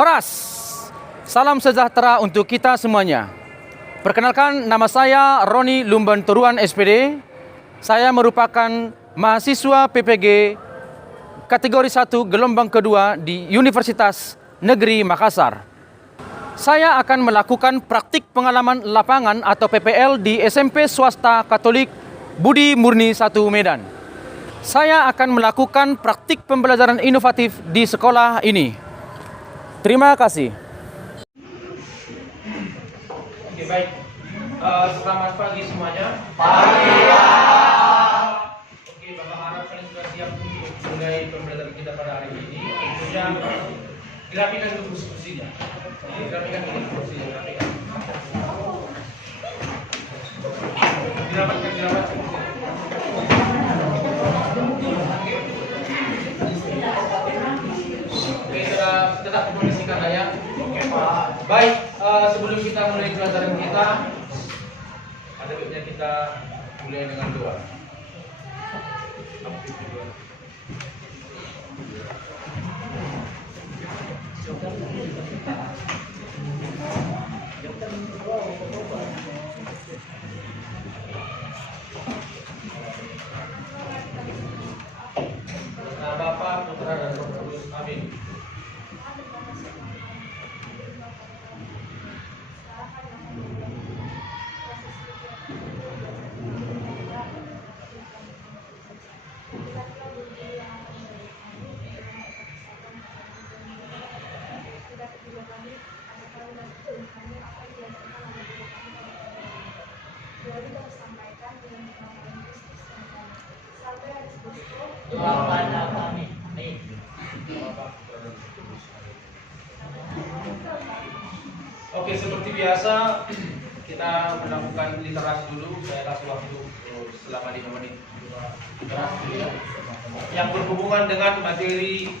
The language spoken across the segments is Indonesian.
Horas, salam sejahtera untuk kita semuanya. Perkenalkan, nama saya Roni Lumban Toruan SPD. Saya merupakan mahasiswa PPG kategori 1 gelombang kedua di Universitas Negeri Makassar. Saya akan melakukan praktik pengalaman lapangan atau PPL di SMP Swasta Katolik Budi Murni 1 Medan. Saya akan melakukan praktik pembelajaran inovatif di sekolah ini. Terima kasih. Oke, baik. Selamat pagi semuanya. Pagi. Oke, Bapak harap kalian sudah siap untuk mulai pembelajaran kita pada hari ini. Tentunya dirapikan dulu kursinya. Dirapikan dulu kursinya. Dirapatkan. Oke, tetap kondisikan ya. Oke, Pak. Baik, sebelum kita mulai pelajaran kita, ada baiknya kita mulai dengan doa. Nah, Bapa, Putra, dan Roh Kudus. Amin. Oke, seperti biasa kita melakukan literasi dulu. Saya kasih waktu selama 5 menit literasi dulu ya. Yang berhubungan dengan materi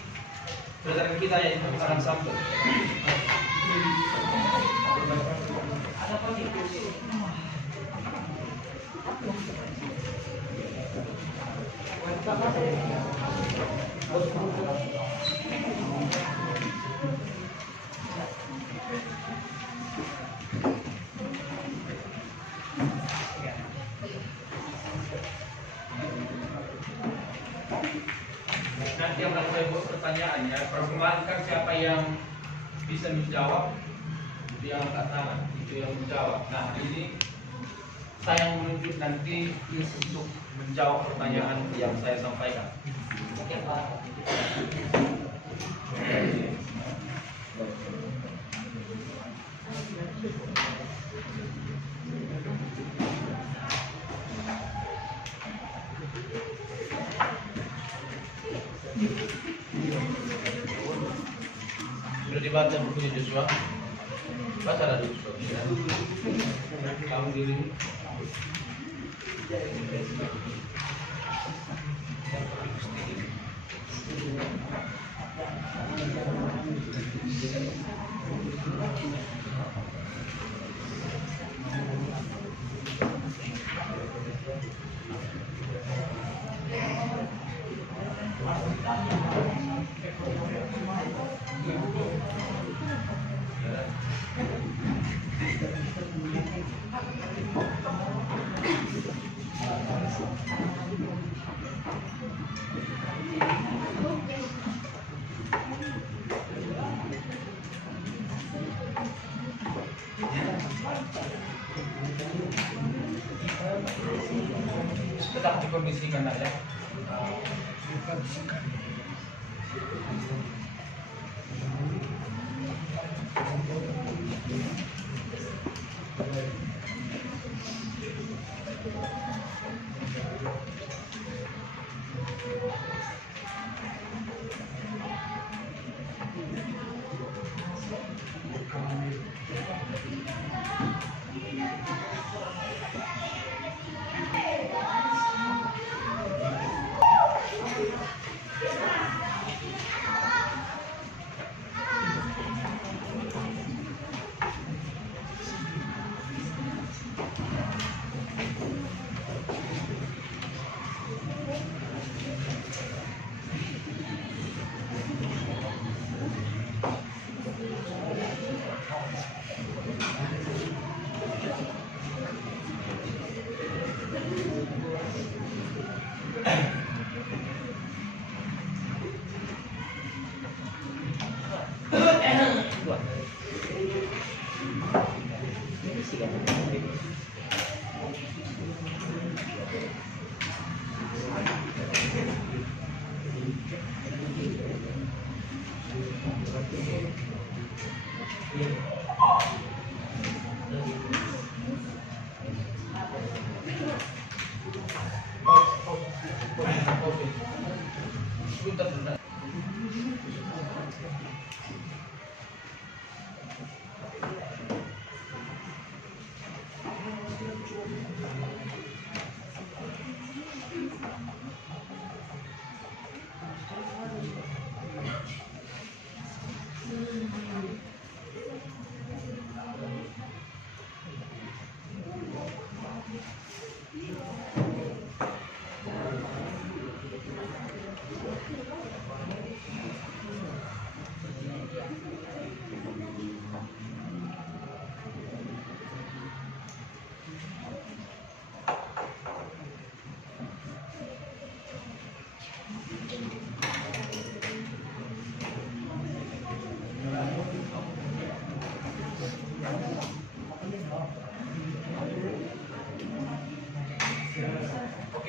pelajaran kita, yaitu keterangan sampel. Nanti akan saya buat pertanyaannya, perkenalkan siapa yang bisa menjawab, dia angkat tangan, itu yang menjawab. Nah, ini saya menunjuk nanti untuk menjawab pertanyaan yang saya sampaikan. Oke, Pak. Sudah dibaca bukunya Joshua? Baca lah Joshua. Kamu diri. Tetap dikondisikan ya.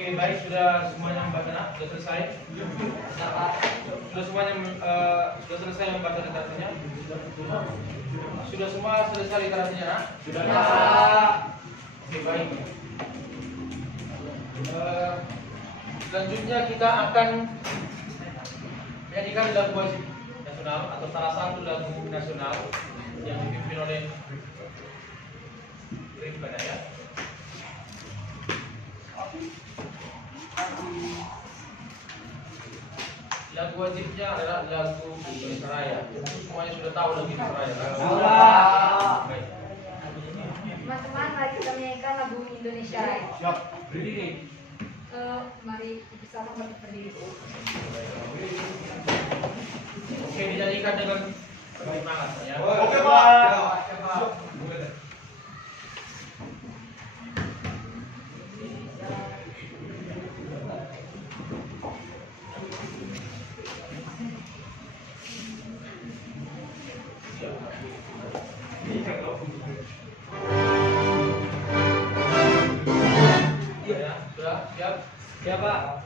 Oke, baik, sudah semuanya membaca, sudah selesai. Sudah semuanya sudah selesai membaca literasinya. Sudah semua selesai literasinya, nak? Sudah. Oke, baik. Selanjutnya kita akan menyanyikan lagu wajib nasional atau salah satu lagu nasional yang dipimpin oleh Rifana, ya. Lagu wajibnya adalah lagu Indonesia Raya. Semuanya sudah tahu lagu Indonesia Raya. Baik. Teman-teman, mari kita menyanyikan lagu Indonesia Raya. Siap. Berdiri. Mari bersama berdiri. Oke, dinyanyikan dengan semangat, ya. Oke, Pak. Siapa?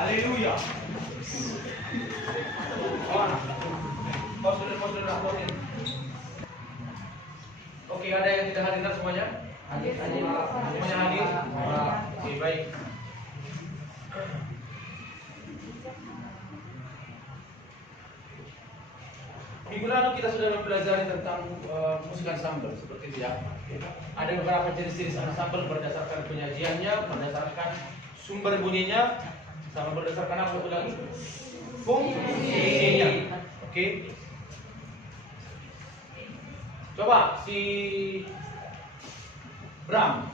Haleluya. Oke, ada yang tidak hadir semuanya? Hadir. Semuanya hadir? Oke, baik. Minggu lalu kita sudah mempelajari tentang musik ensemble seperti itu, ya. Ada beberapa jenis-jenis ensemble berdasarkan penyajiannya, berdasarkan sumber bunyinya, Sama berdasarkan apa ulangi? Fungsinya. Oke. Coba si Bram.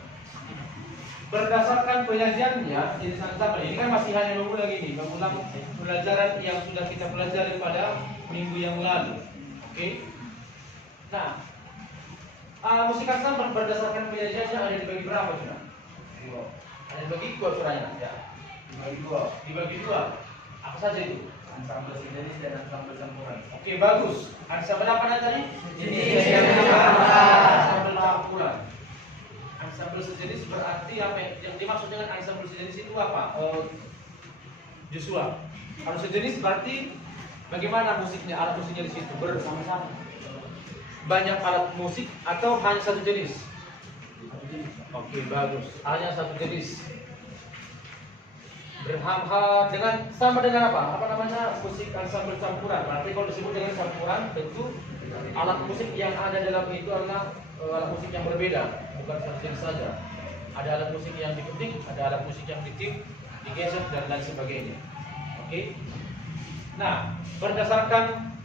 Berdasarkan penyajiannya jenis ansambel ini kan masih hanya mengulang pelajaran yang sudah kita pelajari pada minggu yang lalu. Oke. Nah, musik ansambel berdasarkan penyajiannya ada dibagi berapa sudah? Ada dibagi dua suaranya. Ya. Dibagi dua. Apa saja itu? Ansambel sejenis dan ansambel campuran. Oke, bagus. Ansambel apa tadi? Jenis. Ansambel campuran. Ansambel sejenis berarti apa yang dimaksud dengan ansambel sejenis itu apa? Joshua. Kalau sejenis berarti bagaimana musiknya, alat musiknya di situ bersama-sama. Banyak alat musik atau hanya satu jenis? Oke, bagus. Hanya satu jenis. Dengan sama dengan apa? Apa namanya? Musik ansambel campuran. Berarti kalau disebut dengan campuran, tentu alat musik yang ada dalam itu adalah alat musik yang berbeda, bukan satu jenis saja. Ada alat musik yang dipetik, ada alat musik yang ditik, digesek dan lain sebagainya. Oke. Nah, berdasarkan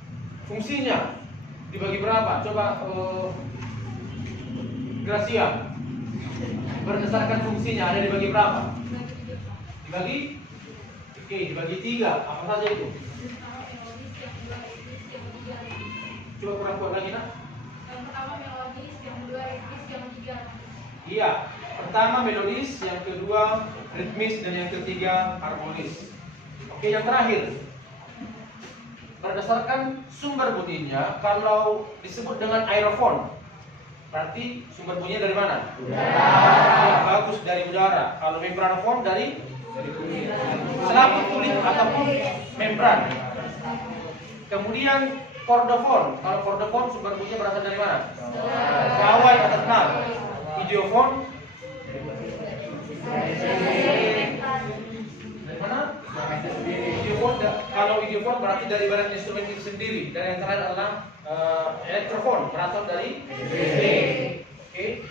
fungsinya dibagi berapa? Coba Gracia. Berdasarkan fungsinya ada dibagi berapa? Dibagi? Oke, dibagi 3. Apa saja itu? Coba kurang kuat lagi, nak. Yang pertama melodis, yang kedua ritmis, yang ketiga Iya, pertama melodis, yang kedua ritmis, dan yang ketiga harmonis. Oke, yang terakhir. Berdasarkan sumber bunyinya, kalau disebut dengan aerofon, berarti sumber bunyinya dari mana? Udara. Ya, bagus, dari udara. Kalau membranofon dari kulit. Selaput kulit ataupun membran. Kemudian kordofon. Kalau kordofon sumber bunyinya berasal dari mana? Kawai atau tenang. Ideofon dari mana? Ideofon. Kalau ideofon berarti dari badan instrumen itu sendiri. Dan yang terakhir adalah elektrofon, berasal dari USB. Oke.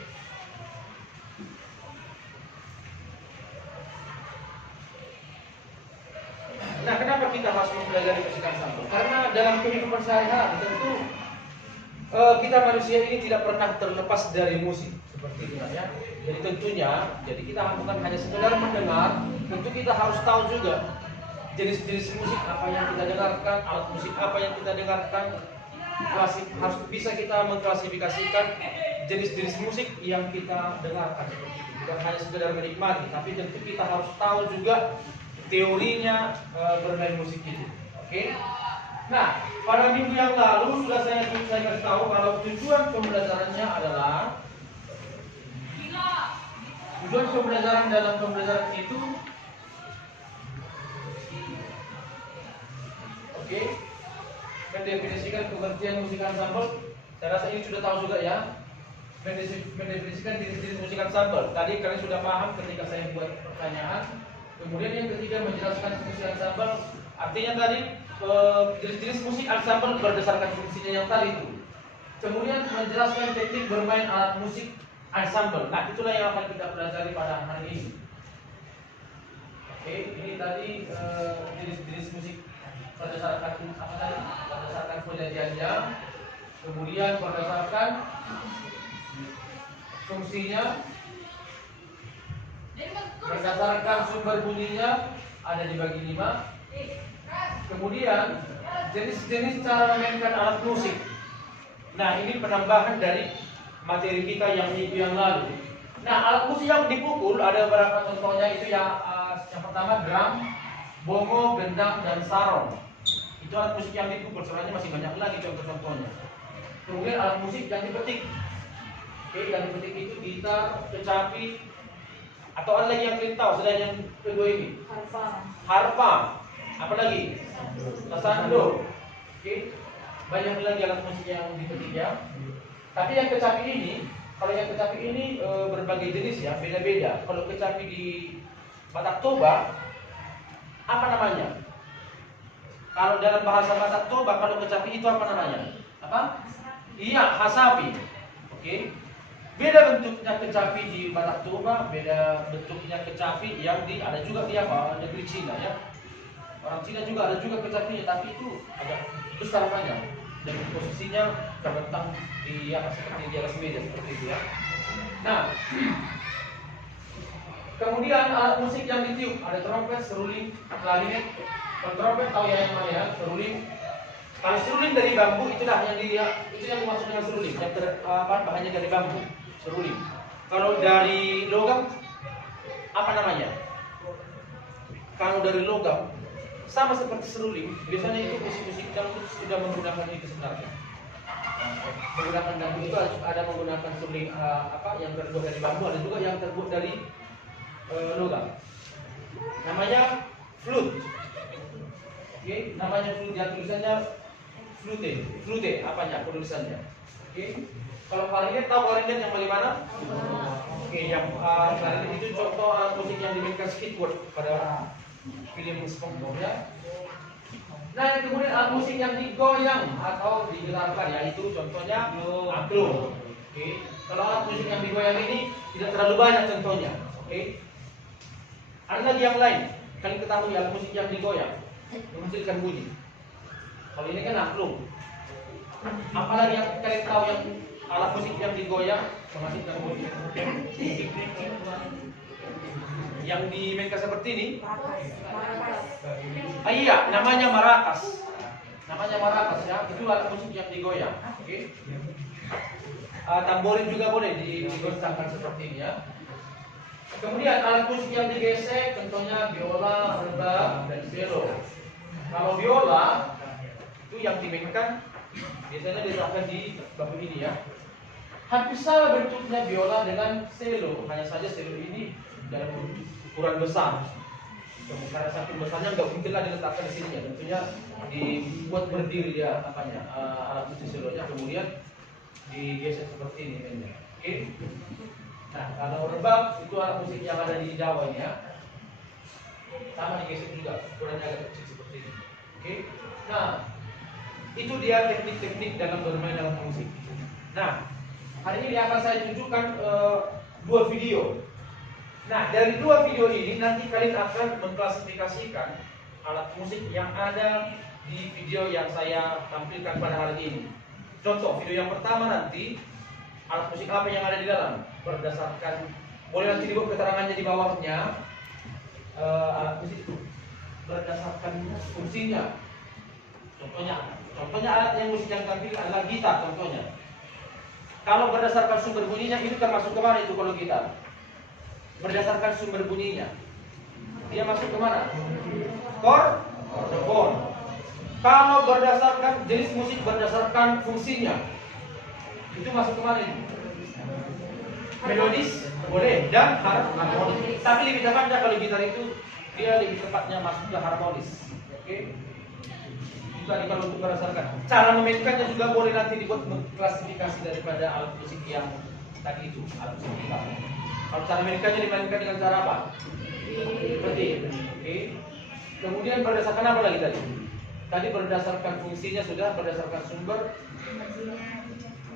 Nah, kenapa kita harus mempelajari musik ansambel? Karena dalam kehidupan sehari-hari tentu kita manusia ini tidak pernah terlepas dari musik seperti itu ya. Jadi tentunya, kita bukan hanya sekedar mendengar, tentu kita harus tahu juga jenis-jenis musik apa yang kita dengarkan, alat musik apa yang kita dengarkan, harus bisa kita mengklasifikasikan jenis-jenis musik yang kita dengarkan seperti itu. Bukan hanya sekedar menikmati, tapi tentu kita harus tahu juga teorinya bermain musik itu. Oke? Nah, pada minggu yang lalu sudah saya kasih tahu kalau tujuan pembelajarannya adalah dalam pembelajaran itu mendefinisikan pengertian musik ansambel. Saya rasa ini sudah tahu juga ya. Mendefinisikan jenis-jenis musik ansambel. Tadi kalian sudah paham ketika saya buat pertanyaan. Kemudian yang ketiga menjelaskan fungsi ansambel. Artinya tadi jenis-jenis musik ansambel berdasarkan fungsinya yang tadi itu. Kemudian menjelaskan teknik bermain alat musik ansambel. Nah, itulah yang akan kita pelajari pada hari ini. Oke, ini tadi jenis-jenis musik berdasarkan apa tadi? Berdasarkan penyajiannya. Kemudian berdasarkan fungsinya. Berdasarkan sumber bunyinya ada dibagi 5. Kemudian jenis-jenis cara memainkan alat musik. Nah, ini penambahan dari materi kita yang minggu yang lalu. Nah, alat musik yang dipukul ada beberapa contohnya itu yang pertama drum, bongo, gendang, dan sarong. Itu alat musik yang dipukul. Sebenarnya masih banyak lagi contoh-contohnya. Kemudian alat musik yang dipetik. Oke, yang dipetik itu gitar, kecapi, atau ada lagi yang kalian tahu selain yang kedua ini? Harpa. Apa lagi? Sasando. Oke. Banyak lagi alat musik yang dipetik ya. Tapi yang kecapi ini, kalau yang kecapi ini berbagai jenis ya, beda-beda. Kalau kecapi di Batak Toba, apa namanya? Kalau dalam bahasa Batak Toba, kalau kecapi itu apa namanya? Apa? Iya, hasapi. Oke. Beda bentuknya kecapi di Batak Toba, beda bentuknya kecapi yang ada juga di apa negeri Cina ya. Orang Cina juga ada juga kecapinya, tapi itu agak besar banyak dan posisinya terbentang di atas seperti di atas meja seperti itu ya. Nah, kemudian alat musik yang ditiup ada trompet, seruling, klarinet. Kalau trompet tahu ya yang mana ya, seruling. Kalau seruling dari bambu itulah yang itu yang dimaksud dengan seruling, yang bahannya dari bambu, seruling. Kalau dari logam apa namanya? Kalau dari logam sama seperti seruling, biasanya itu musik-musik dangdut sudah menggunakan itu sebenarnya. Menggunakan dangdut itu ada menggunakan seruling yang terbuat dari bambu, ada juga yang terbuat dari logam. Namanya flute. Oke, namanya flute, yang tulisannya flute, apanya tulisannya? Oke. Kalau klarinet tahu klarinet yang bagaimana? Oke, yang klarinet itu contoh alat musik yang dimainkan Skidward pada film SpongeBob ya. Nah, yang kemudian alat musik yang digoyang atau digetarkan yaitu contohnya angklung. Oke. Kalau alat musik yang digoyang ini tidak terlalu banyak contohnya. Oke. Ada lagi yang lain. Kalian ketahui alat musik yang digoyang menghasilkan bunyi. Kalau ini kan angklung. Apalagi yang kalian tahu yang alat musik yang digoyang menghasilkan bunyi? Yang dimainkan seperti ini? Iya, namanya marakas. Namanya marakas ya. Itu alat musik yang digoyang. Oke. Tamborin juga boleh digoncangkan seperti ini ya. Kemudian alat musik yang digesek contohnya biola, rebab, dan cello. Kalau biola itu yang dimainkan biasanya diletakkan di bambu ini ya. Hampir sama bentuknya biola dengan cello, hanya saja cello ini dalam ukuran besar. Karena saking besarnya nggak mungkinlah diletakkan di sini ya. Tentunya dibuat berdiri dia alat musik cello-nya, kemudian digesek seperti ini mainnya. Oke. Nah, kalau rebab itu alat musik yang ada di Jawa ini ya. Sama digesek juga, ukurannya agak kecil seperti ini. Oke. Nah, itu dia teknik-teknik dalam bermain alat musik. Nah, hari ini akan saya tunjukkan dua video. Nah, dari dua video ini nanti kalian akan mengklasifikasikan alat musik yang ada di video yang saya tampilkan pada hari ini. Contoh, video yang pertama nanti alat musik apa yang ada di dalam berdasarkan, boleh nanti dibuat keterangannya di bawahnya. Alat musik berdasarkan fungsinya. Contohnya alat yang musik yang tampil adalah gitar contohnya. Kalau berdasarkan sumber bunyinya itu termasuk kemana itu kalau gitar? Berdasarkan sumber bunyinya, dia masuk kemana? Kordofon. Kalau berdasarkan jenis musik berdasarkan fungsinya, itu masuk kemana itu? Melodis boleh dan harmonis. Tapi lebih tepatnya kalau gitar itu dia lebih tepatnya masuk ke harmonis. Oke. Itu tadi kalau untuk berdasarkan cara memainkannya juga boleh nanti dibuat klasifikasi daripada alat musik yang tadi itu alat musik gitar. Kalau cara memainkannya dimainkan dengan cara apa? Seperti ini. Oke. Kemudian berdasarkan apa lagi tadi? Tadi berdasarkan fungsinya sudah, berdasarkan sumber.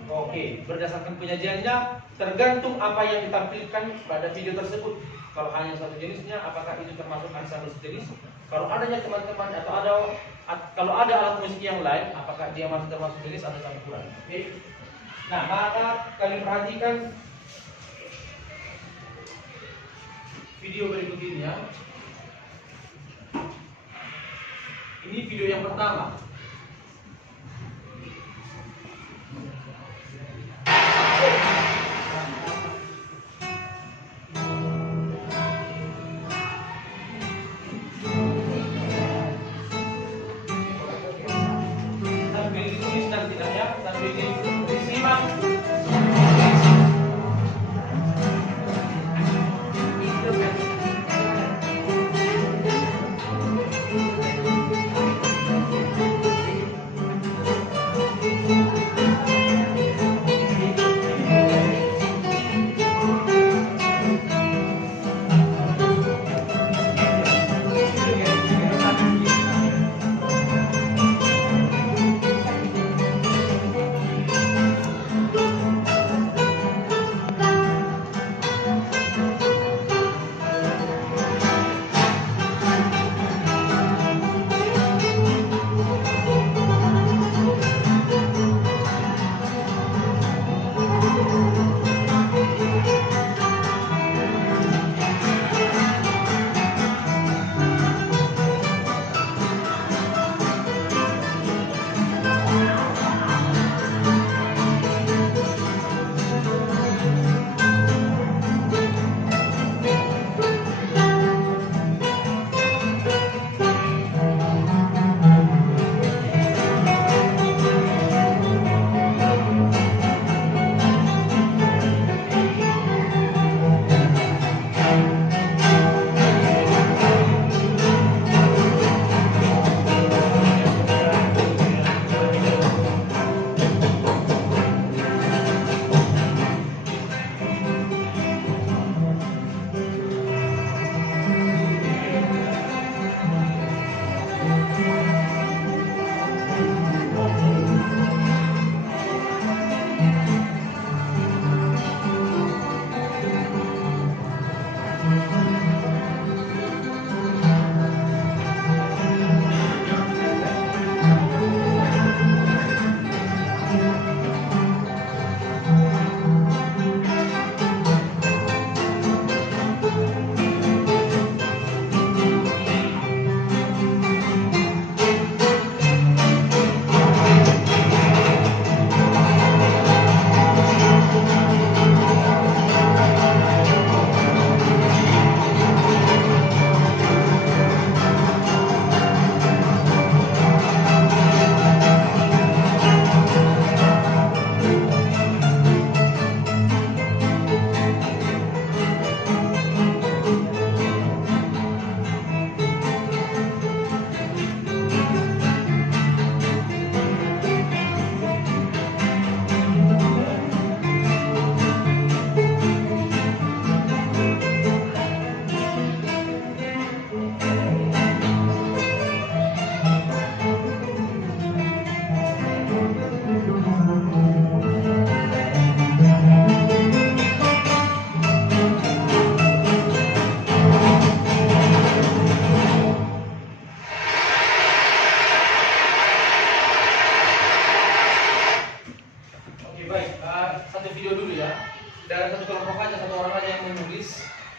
Oke, berdasarkan penyajiannya tergantung apa yang ditampilkan pada video tersebut. Kalau hanya satu jenisnya, apakah itu termasuk ensemble sejenis? Kalau adanya teman-teman kalau ada alat musik yang lain, apakah dia masih termasuk jenis atau campuran? Oke. Nah, maka kalian perhatikan video berikut ini ya. Ini video yang pertama. Sambil ditulis nanti ya, sambil disimak.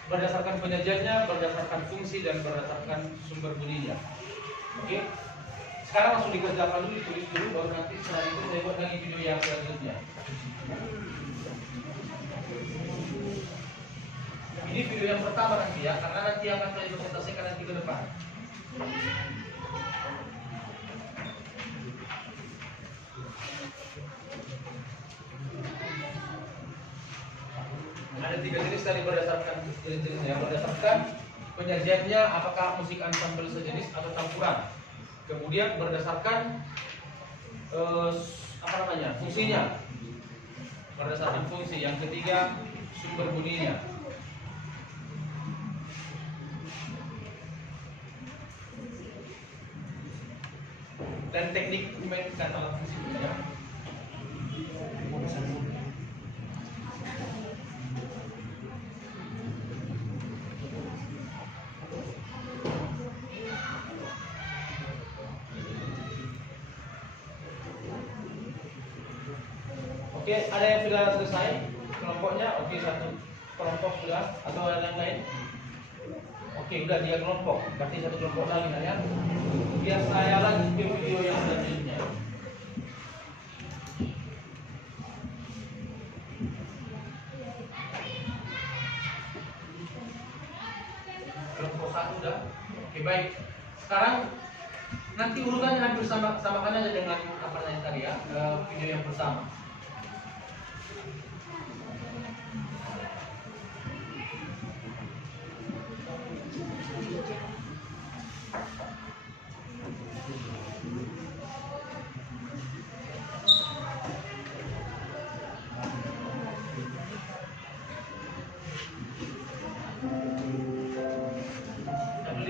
berdasarkan penyajiannya, berdasarkan fungsi dan berdasarkan sumber bunyinya. Oke. Sekarang langsung dikerjakan dulu, ditulis dulu, baru nanti setelah itu saya buat lagi video yang selanjutnya. Ini video yang pertama nanti ya, karena nanti akan saya presentasikan nanti ke depan. Ada 3 jenis tadi berdasarkan jenis-jenisnya. Berdasarkan penyajiannya, apakah musik ensemble sejenis atau campuran. Kemudian berdasarkan fungsinya. Berdasarkan fungsi. Yang ketiga, sumber bunyinya. Dan teknik memainkan alat musiknya. Oke, ada yang sudah selesai kelompoknya? Oke, satu kelompok sudah, atau ada yang lain? Oke, udah dia kelompok, berarti satu kelompok lagi ya. Biar saya lanjut ke video yang selanjutnya. Kelompok satu udah. Oke, baik. Sekarang nanti urutannya hampir samakan aja dengan apa namanya tadi ya, video yang pertama.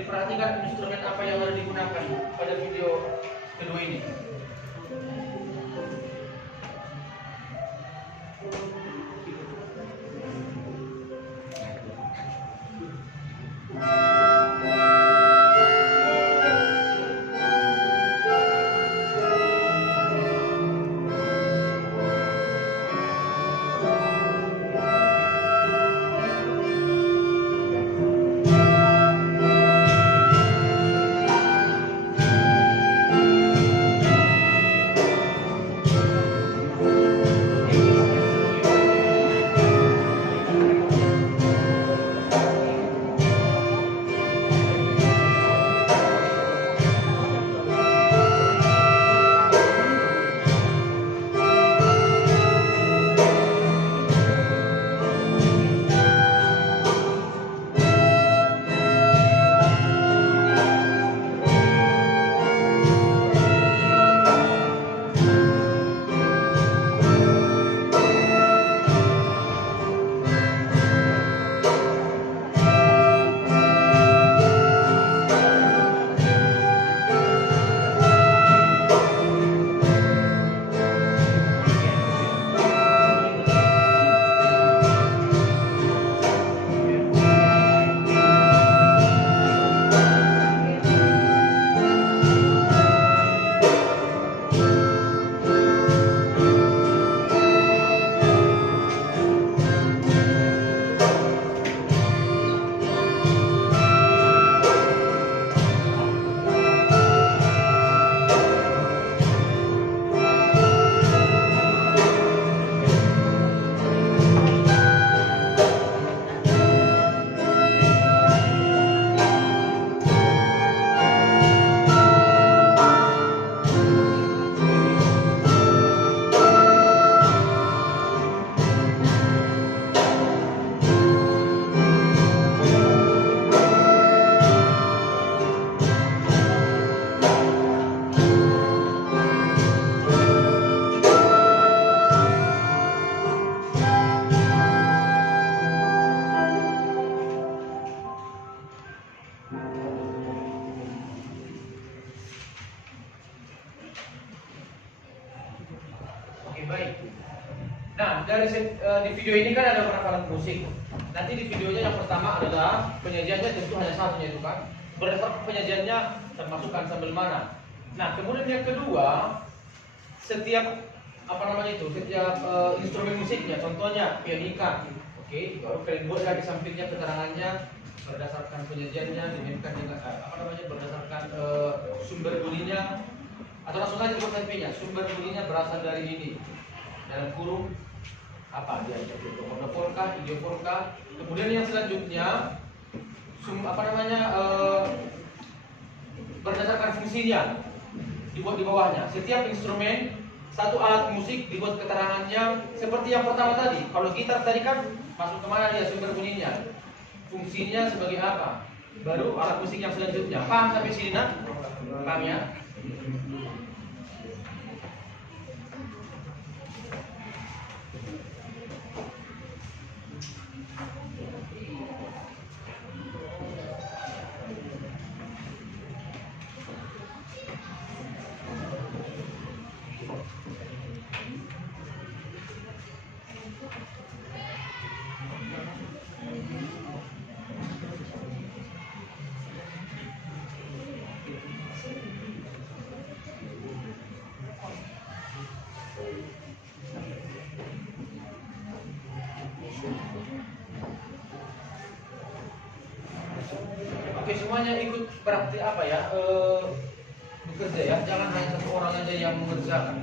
Perhatikan instrumen apa yang harus digunakan pada video kedua ini. Baik. Nah, di video ini kan ada beberapa alat musik. Nanti di videonya yang pertama adalah penyajiannya, tentu hanya satunya itu kan. Berdasarkan penyajiannya termasuk ensemble mana. Nah, kemudian yang kedua, setiap setiap instrumen musiknya, contohnya pianika, Oke, baru kalian buat lagi sampingnya keterangannya berdasarkan penyajiannya dimainkan dengan berdasarkan sumber bunyinya, atau langsung aja buat sampingnya sumber bunyinya berasal dari ini dalam kurung apa dia itu monopolka, idiopolka. Kemudian yang selanjutnya berdasarkan fungsinya dibuat di bawahnya. Setiap instrumen satu alat musik dibuat keterangannya seperti yang pertama tadi. Kalau gitar tadi kan masuk kemana dia sumber bunyinya, fungsinya sebagai apa, baru alat musik yang selanjutnya. Paham sampai sini nak? Paham ya? Oke, semuanya ikut praktik apa ya? Bekerja ya, jangan hanya satu orang aja yang mengerjakan.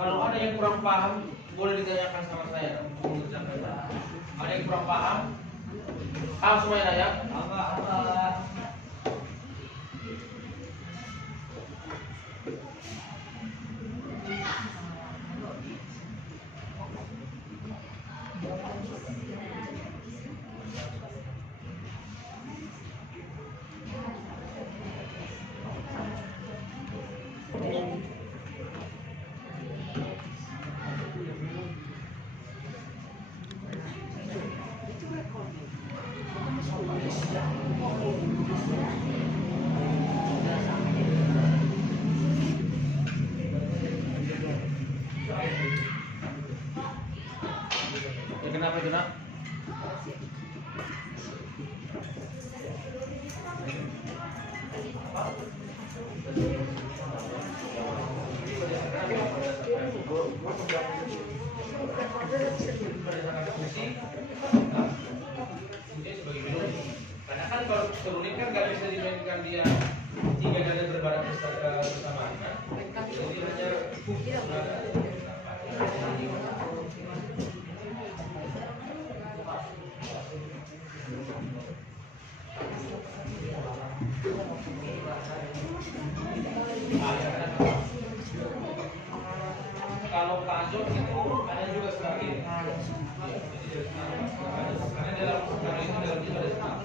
Kalau ada yang kurang paham, boleh ditanyakan sama saya untuk mengerjakan. Ada yang kurang paham? Paham semuanya ya? Ya, kenapa itu nak? Karena kan kalau seruling kan nggak bisa dimainkan dia tiga nada berbarak bersamaan kan? Jadi hanya kalau pajok itu ada juga sekali. Karena dalam itu ada senang.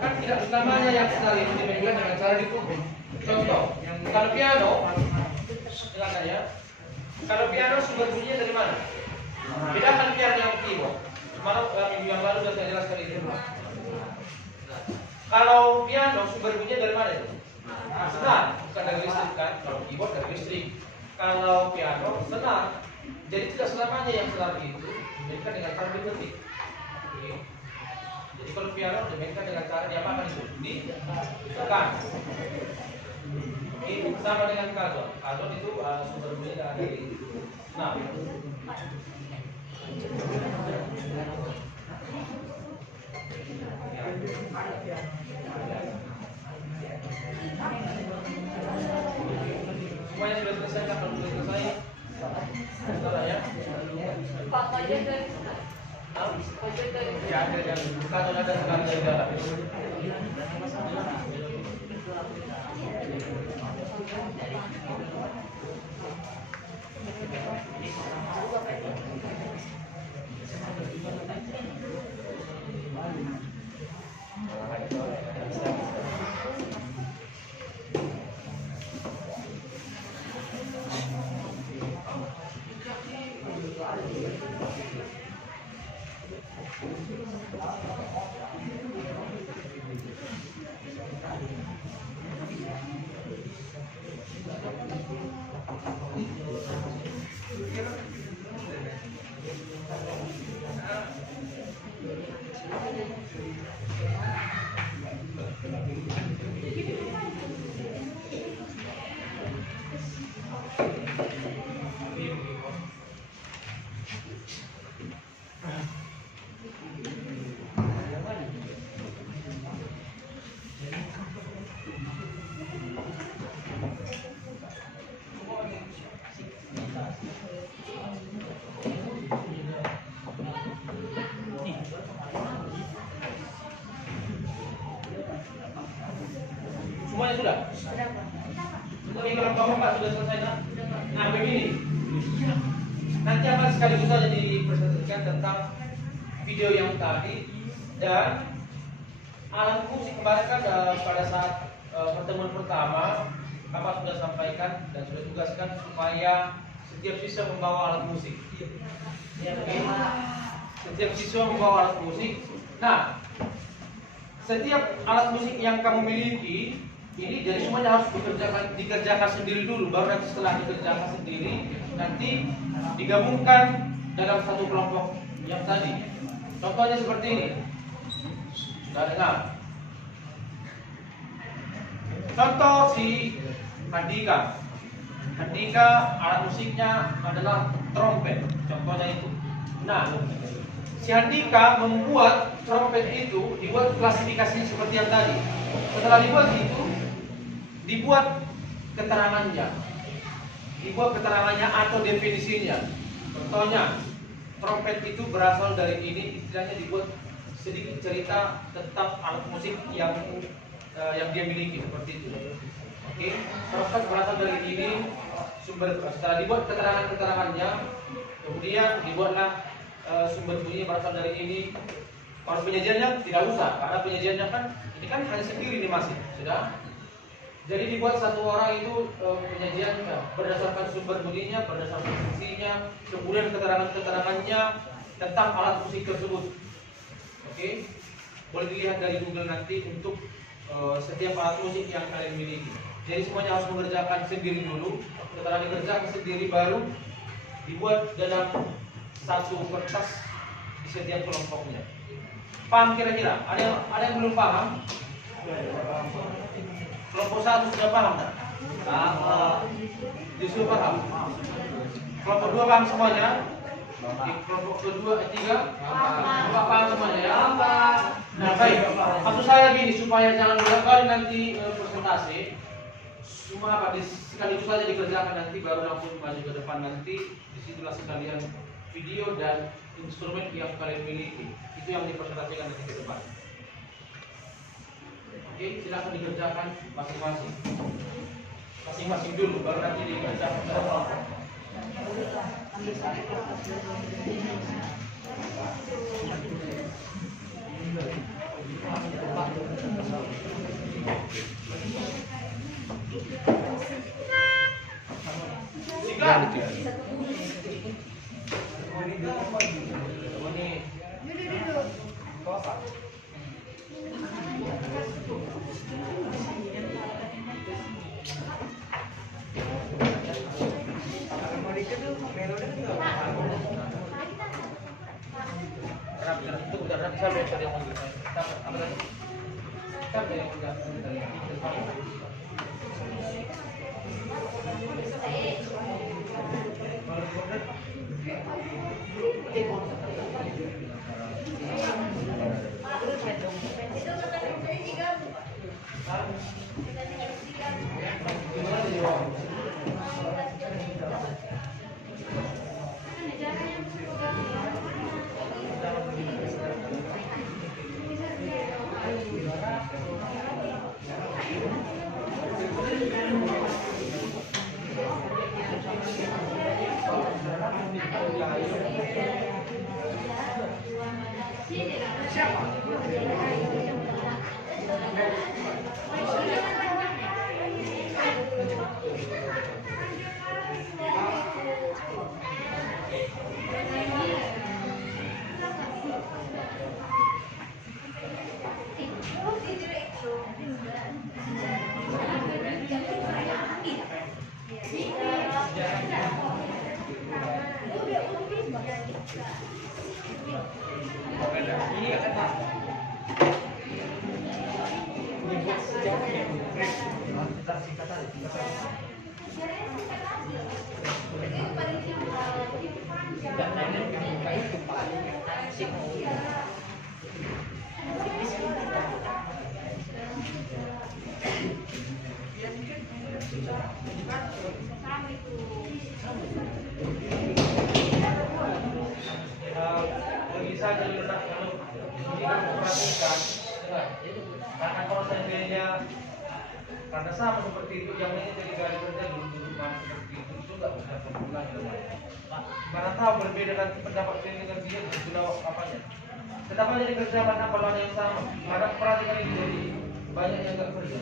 Kan tidak selamanya yang senang itu dimainkan dengan cara dipukul. Contoh, kalau piano, silakan ya. Kalau piano sumber bunyinya dari mana? Bedakan piano dengan keyboard. Mana minggu yang lalu sudah saya jelaskan itu. Kalau piano sumber bunyinya dari mana itu? Senar, bukan dari listrik kan? Kalau keyboard dari listrik. Kalau piano senar. Jadi tidak selamanya yang senar itu dimainkan dengan cara dipetik. Jadi kalau piano dimainkan dengan cara diapakan itu? Ditekan. Ini sama dengan kazon. Kazon itu sumber bunyi dari senar. Semuanya sudah selesai, kalau sudah selesai, setelah ya. Ada yang buka atau ada sekali dari dalam. Semuanya sudah? Sudah, Pak. Ini kalau Bapak sudah selesai, nak? Nah, begini. Nanti akan sekaligus saja dipresentasikan tentang video yang tadi dan alat musik kemarin kan pada saat pertemuan pertama Bapak sudah sampaikan dan sudah tugaskan supaya setiap siswa membawa alat musik. Setiap siswa membawa alat musik. Nah, setiap alat musik yang kamu miliki ini jadi semuanya harus dikerjakan sendiri dulu, baru nanti setelah dikerjakan sendiri nanti digabungkan dalam satu kelompok yang tadi. Contohnya seperti ini. Sudah dengar? Contoh si Handika. Handika alat musiknya adalah trompet. Contohnya itu. Nah, si Handika membuat trompet itu, dibuat klasifikasinya seperti yang tadi. Setelah dibuat itu, dibuat keterangannya atau definisinya. Contohnya, trompet itu berasal dari ini, istilahnya dibuat sedikit cerita tentang alat musik yang dia miliki seperti itu. Oke, trompet berasal dari ini, sumber. Setelah dibuat keterangannya, kemudian dibuatlah sumber bunyinya berasal dari ini. Kalau penyajiannya tidak usah, karena penyajiannya kan ini kan hanya sendiri nih masih, sudah. Jadi dibuat satu orang itu penyajian berdasarkan sumber bunyinya, berdasarkan fungsinya, kemudian keterangannya tentang alat musik tersebut. Oke, boleh dilihat dari Google nanti untuk setiap alat musik yang kalian miliki. Jadi semuanya harus mengerjakan sendiri dulu. Setelah dikerjakan sendiri baru dibuat dalam satu kertas di setiap kelompoknya. Paham kira-kira? Ada yang belum paham? Kelompok 1 sudah paham tak? Justru paham. Kelompok 2 paham semuanya? Di kelompok kedua, ketiga, paham semuanya ya? Nah baik, maksud saya gini supaya jangan gagal nanti presentasi. Cuma sekaligus saja dikerjakan nanti baru langsung maju ke depan nanti. Disitulah sekalian video dan instrumen yang kalian miliki. Itu yang dipresentasikan nanti ke depan. Oke, silakan dikerjakan masing-masing dulu, baru nanti dikerjakan ke depan. Bisa jadi kalau kita memperhatikan karena prosedurnya karena sama seperti itu yang ini jadi garis kerja dulu seperti itu nggak bisa sebulan mana tahu berbeda nanti pendapat saya dengan dia sudah apanya tetap aja dikerjakan kalau ada yang sama karena perhatikan ini jadi banyak yang nggak kerja.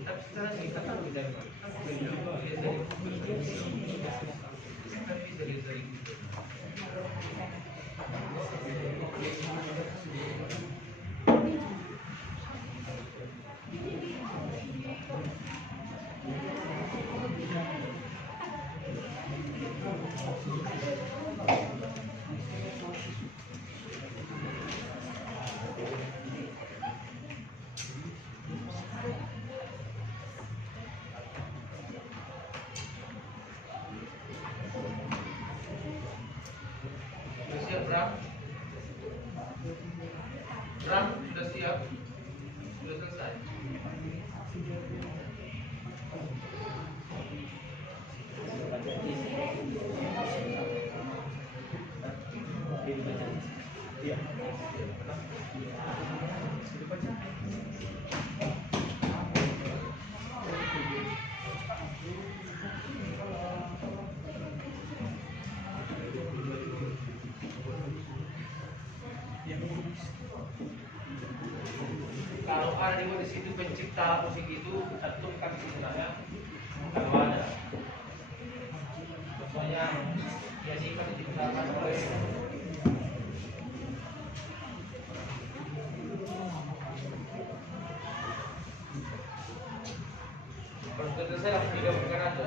Tapi sekarang kita kan tidak kan bisa dari gitu. Sudah siap, Bram? Bram, sudah siap? Sudah selesai? Kalau ada di situ pencipta musik itu cantumkan istilahnya kalau ada. Contohnya ya sifat diciptakan oleh kalau sudah selesai langsung digabungkan aja.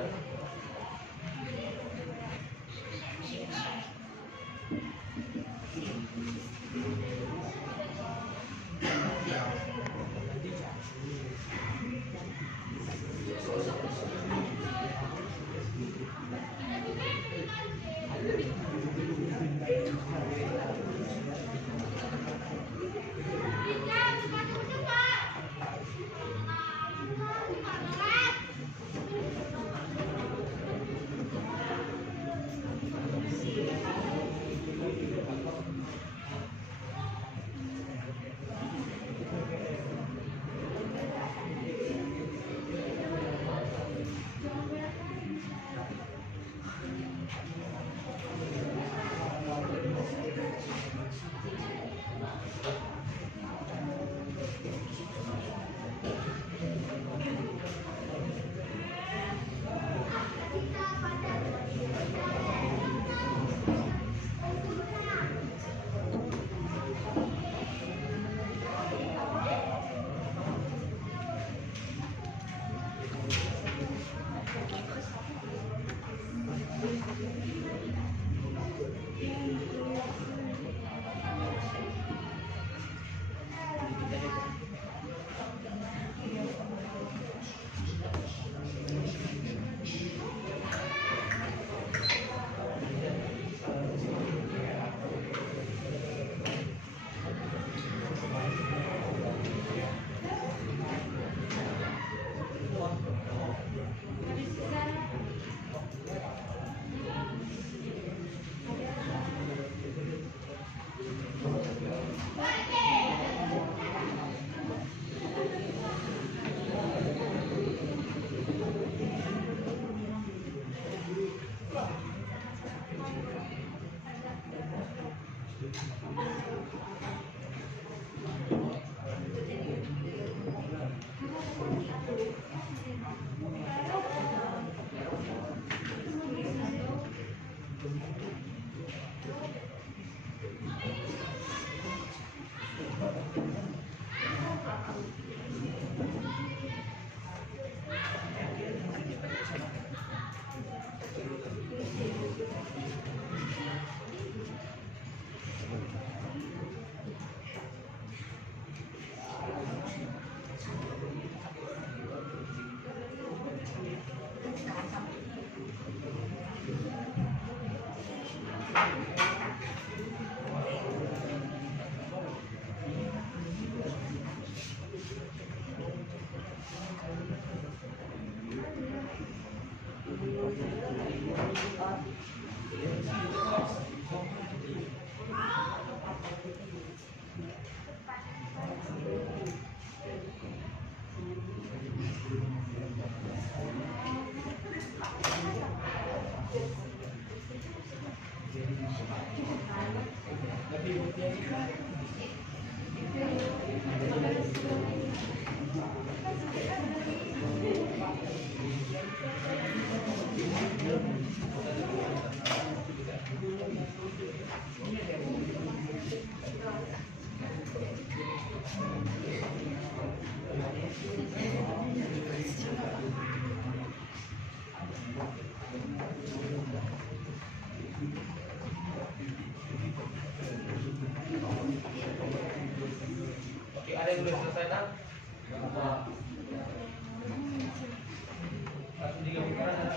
Oke, ada yang belum selesai kan? Langsung digabungkan ada.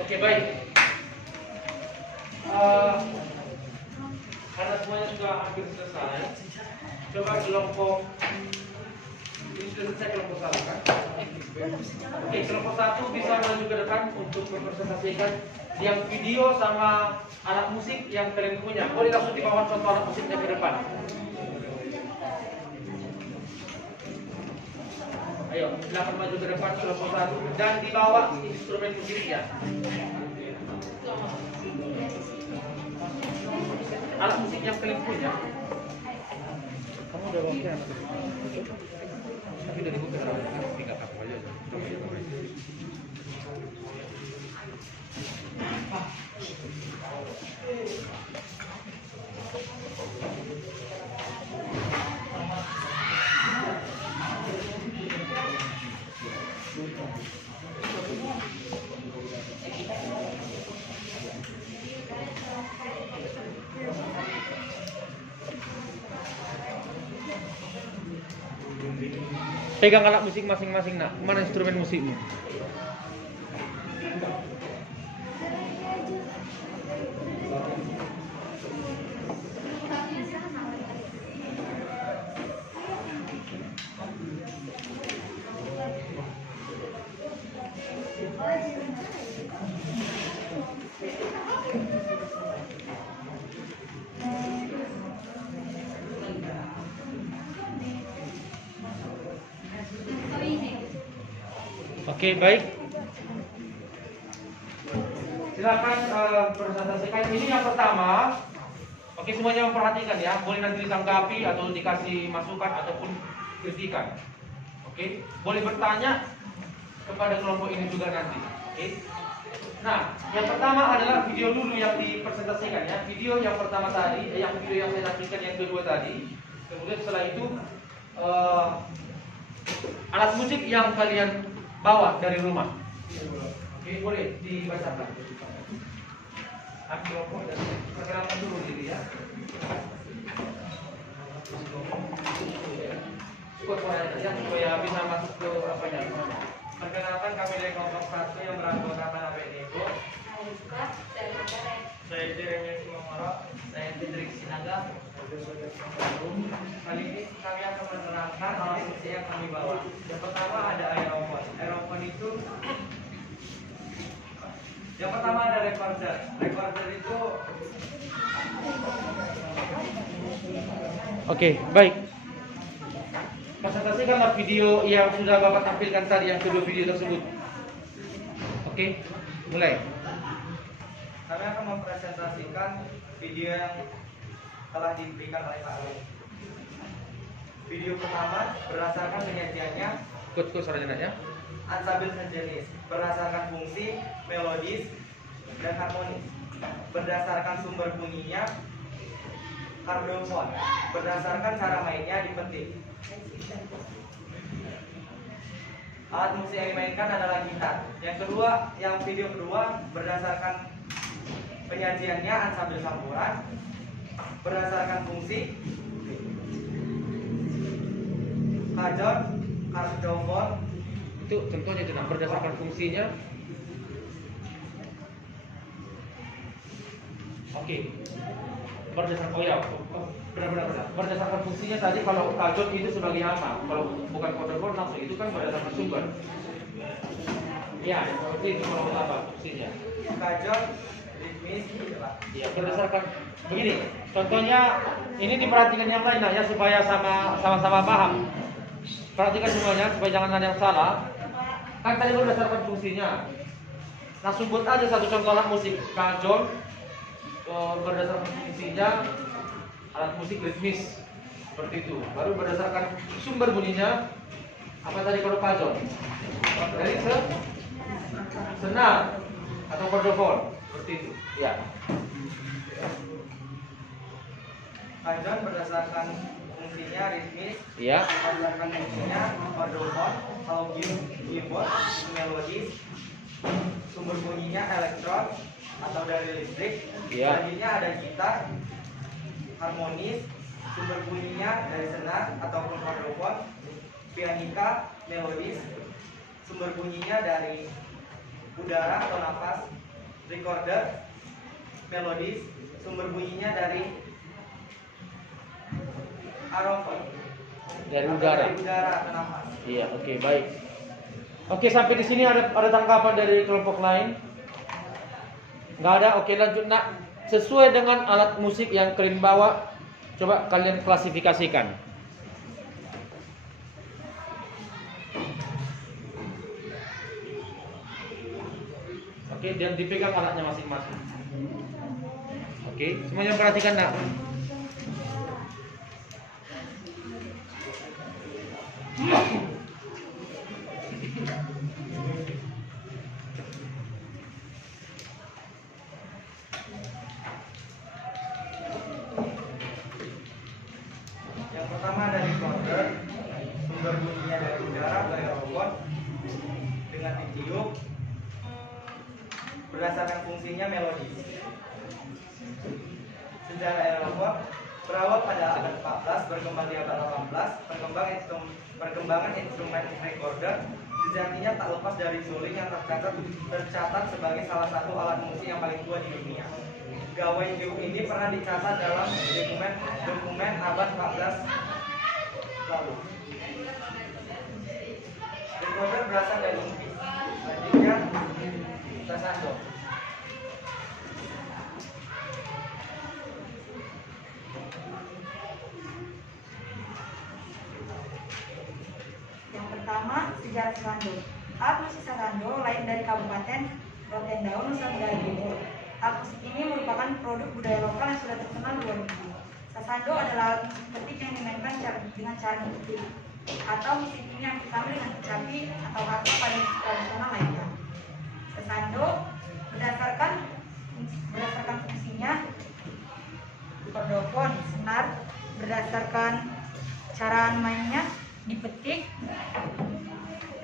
Oke, baik. Karena semuanya sudah hampir selesai, coba kelompok ini sudah selesai kelompok satu kan? Oke, kelompok satu bisa maju ke depan untuk mempresentasikan yang video sama alat musik yang kalian punya. Boleh langsung dibawa contoh alat musiknya ke depan. Ayo, silakan maju ke depan kelompok satu dan dibawa instrumen musiknya. Alat musik yang kalian punya. Kamu udah oke anak itu? Tapi udah dibuka kan? Tinggal aku aja. Pegang alat musik masing-masing, nak. Mana instrumen musikmu? Oke, baik. Silakan presentasikan. Ini yang pertama. Oke, semuanya memperhatikan ya. Boleh nanti ditanggapi atau dikasih masukan ataupun kritikan. Oke, boleh bertanya kepada kelompok ini juga nanti. Oke. Nah, yang pertama adalah video dulu yang dipresentasikan ya. Video yang pertama tadi, yang video yang saya tampilkan yang kedua tadi. Kemudian setelah itu alat musik yang kalian bawa dari rumah. Oke, boleh dibacakan. Ambil rokok dan perkenalkan dulu diri ya. Cukup ya, supaya bisa masuk ke apa ya. Perkenalkan, kami dari kelompok 1 yang beranggotakan APDEGO. Saya Jeremy Simamara. Saya Hendrik Sinaga. Kali ini kami akan menerangkan alat musik yang kami bawa. Yang pertama ada aerophone. Aerophone itu yang pertama ada recorder. Recorder itu Oke, baik. Presentasikanlah video yang sudah Bapak tampilkan tadi, yang kedua video tersebut. Oke, mulai. Kami akan mempresentasikan video yang telah diberikan oleh Pak Alex. Video pertama berdasarkan penyajiannya Ikut sarjana ya. ansambel sejenis berdasarkan fungsi, melodis, dan harmonis. Berdasarkan sumber bunyinya kardofon. Berdasarkan cara mainnya dipetik. Alat musik yang dimainkan adalah gitar. Yang kedua, yang video kedua berdasarkan penyajiannya ansambel campuran. Berdasarkan fungsi kajor, kardofon. Itu contohnya itu, nah, berdasarkan fungsinya. Oke. Berdasarkan benar. Berdasarkan fungsinya tadi, kalau kajot itu sebagai apa? Kalau bukan kordofon langsung itu kan berdasarkan sumber. Ya, seperti itu kalau apa fungsinya. Kajor, ritmis, gitu Pak. Ya, berdasarkan begini. Contohnya ini diperhatikan yang lain lah ya, supaya sama-sama paham. Perhatikan semuanya supaya jangan ada yang salah. Kan tadi berdasarkan fungsinya. Nah, sebut aja satu contoh alat musik kajol. Berdasarkan fungsinya alat musik ritmis seperti itu. Baru berdasarkan sumber bunyinya apa tadi kalau kajol? Dari senar atau kordofon seperti itu. Ya. Kajor berdasarkan fungsinya ritmis. Iya. Berdasarkan fungsinya kardofon. Kalau keyboard melodis. Sumber bunyinya elektron atau dari listrik. Iya. Selanjutnya ada gitar harmonis. Sumber bunyinya dari senar ataupun kardofon. Pianika melodis. Sumber bunyinya dari udara atau nafas. Recorder melodis. Sumber bunyinya dari aerofon. Dari udara. Dari udara atau nafas. Iya, oke, baik. Oke, sampai di sini ada tanggapan dari kelompok lain? Nggak ada. Oke, lanjut nak. Sesuai dengan alat musik yang kalian bawa, coba kalian klasifikasikan. Oke, dan dipegang alatnya masing-masing. Oke, semuanya perhatikan nak. Yang pertama ada recorder, sumber bunyinya dari udara atau aerofon dengan ditiup. Berdasarkan fungsinya melodis. Sejarah aerofon berawal pada abad 14, berkembang di abad 18. Perkembangan instrumen recorder sejatinya tak lepas dari suling yang tercatat sebagai salah satu alat musik yang paling tua di dunia. Gawai tiup ini pernah dicatat dalam dokumen abad 14 lalu. Recorder berasal dari Inggris. Selanjutnya Sasando. Yang pertama, sejarah Sasando. Alat musik sasando lain dari Kabupaten Rotendao, Nusa Tenggara Timur. Alat musik ini merupakan produk budaya lokal yang sudah terkenal luar negeri. Sasando adalah alat musik petik yang dimainkan dengan cara memetik, atau musik ini yang sama dengan kecapi atau harpa pada musik tradisional lainnya. Sasando berdasarkan fungsinya, kordofon, senar, berdasarkan cara mainnya, dipetik,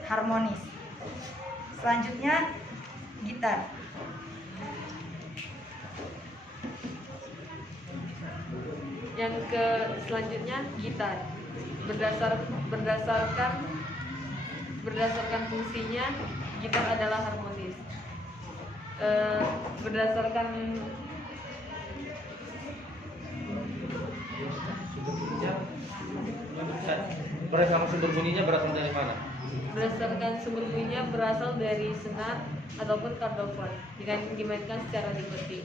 harmonis. Selanjutnya gitar. Selanjutnya gitar. Berdasarkan fungsinya, gitar adalah harmonis. Berdasarkan sumber bunyinya berasal dari mana? Berdasarkan sumber bunyinya berasal dari senar ataupun kardofon dengan dimainkan secara dipetik.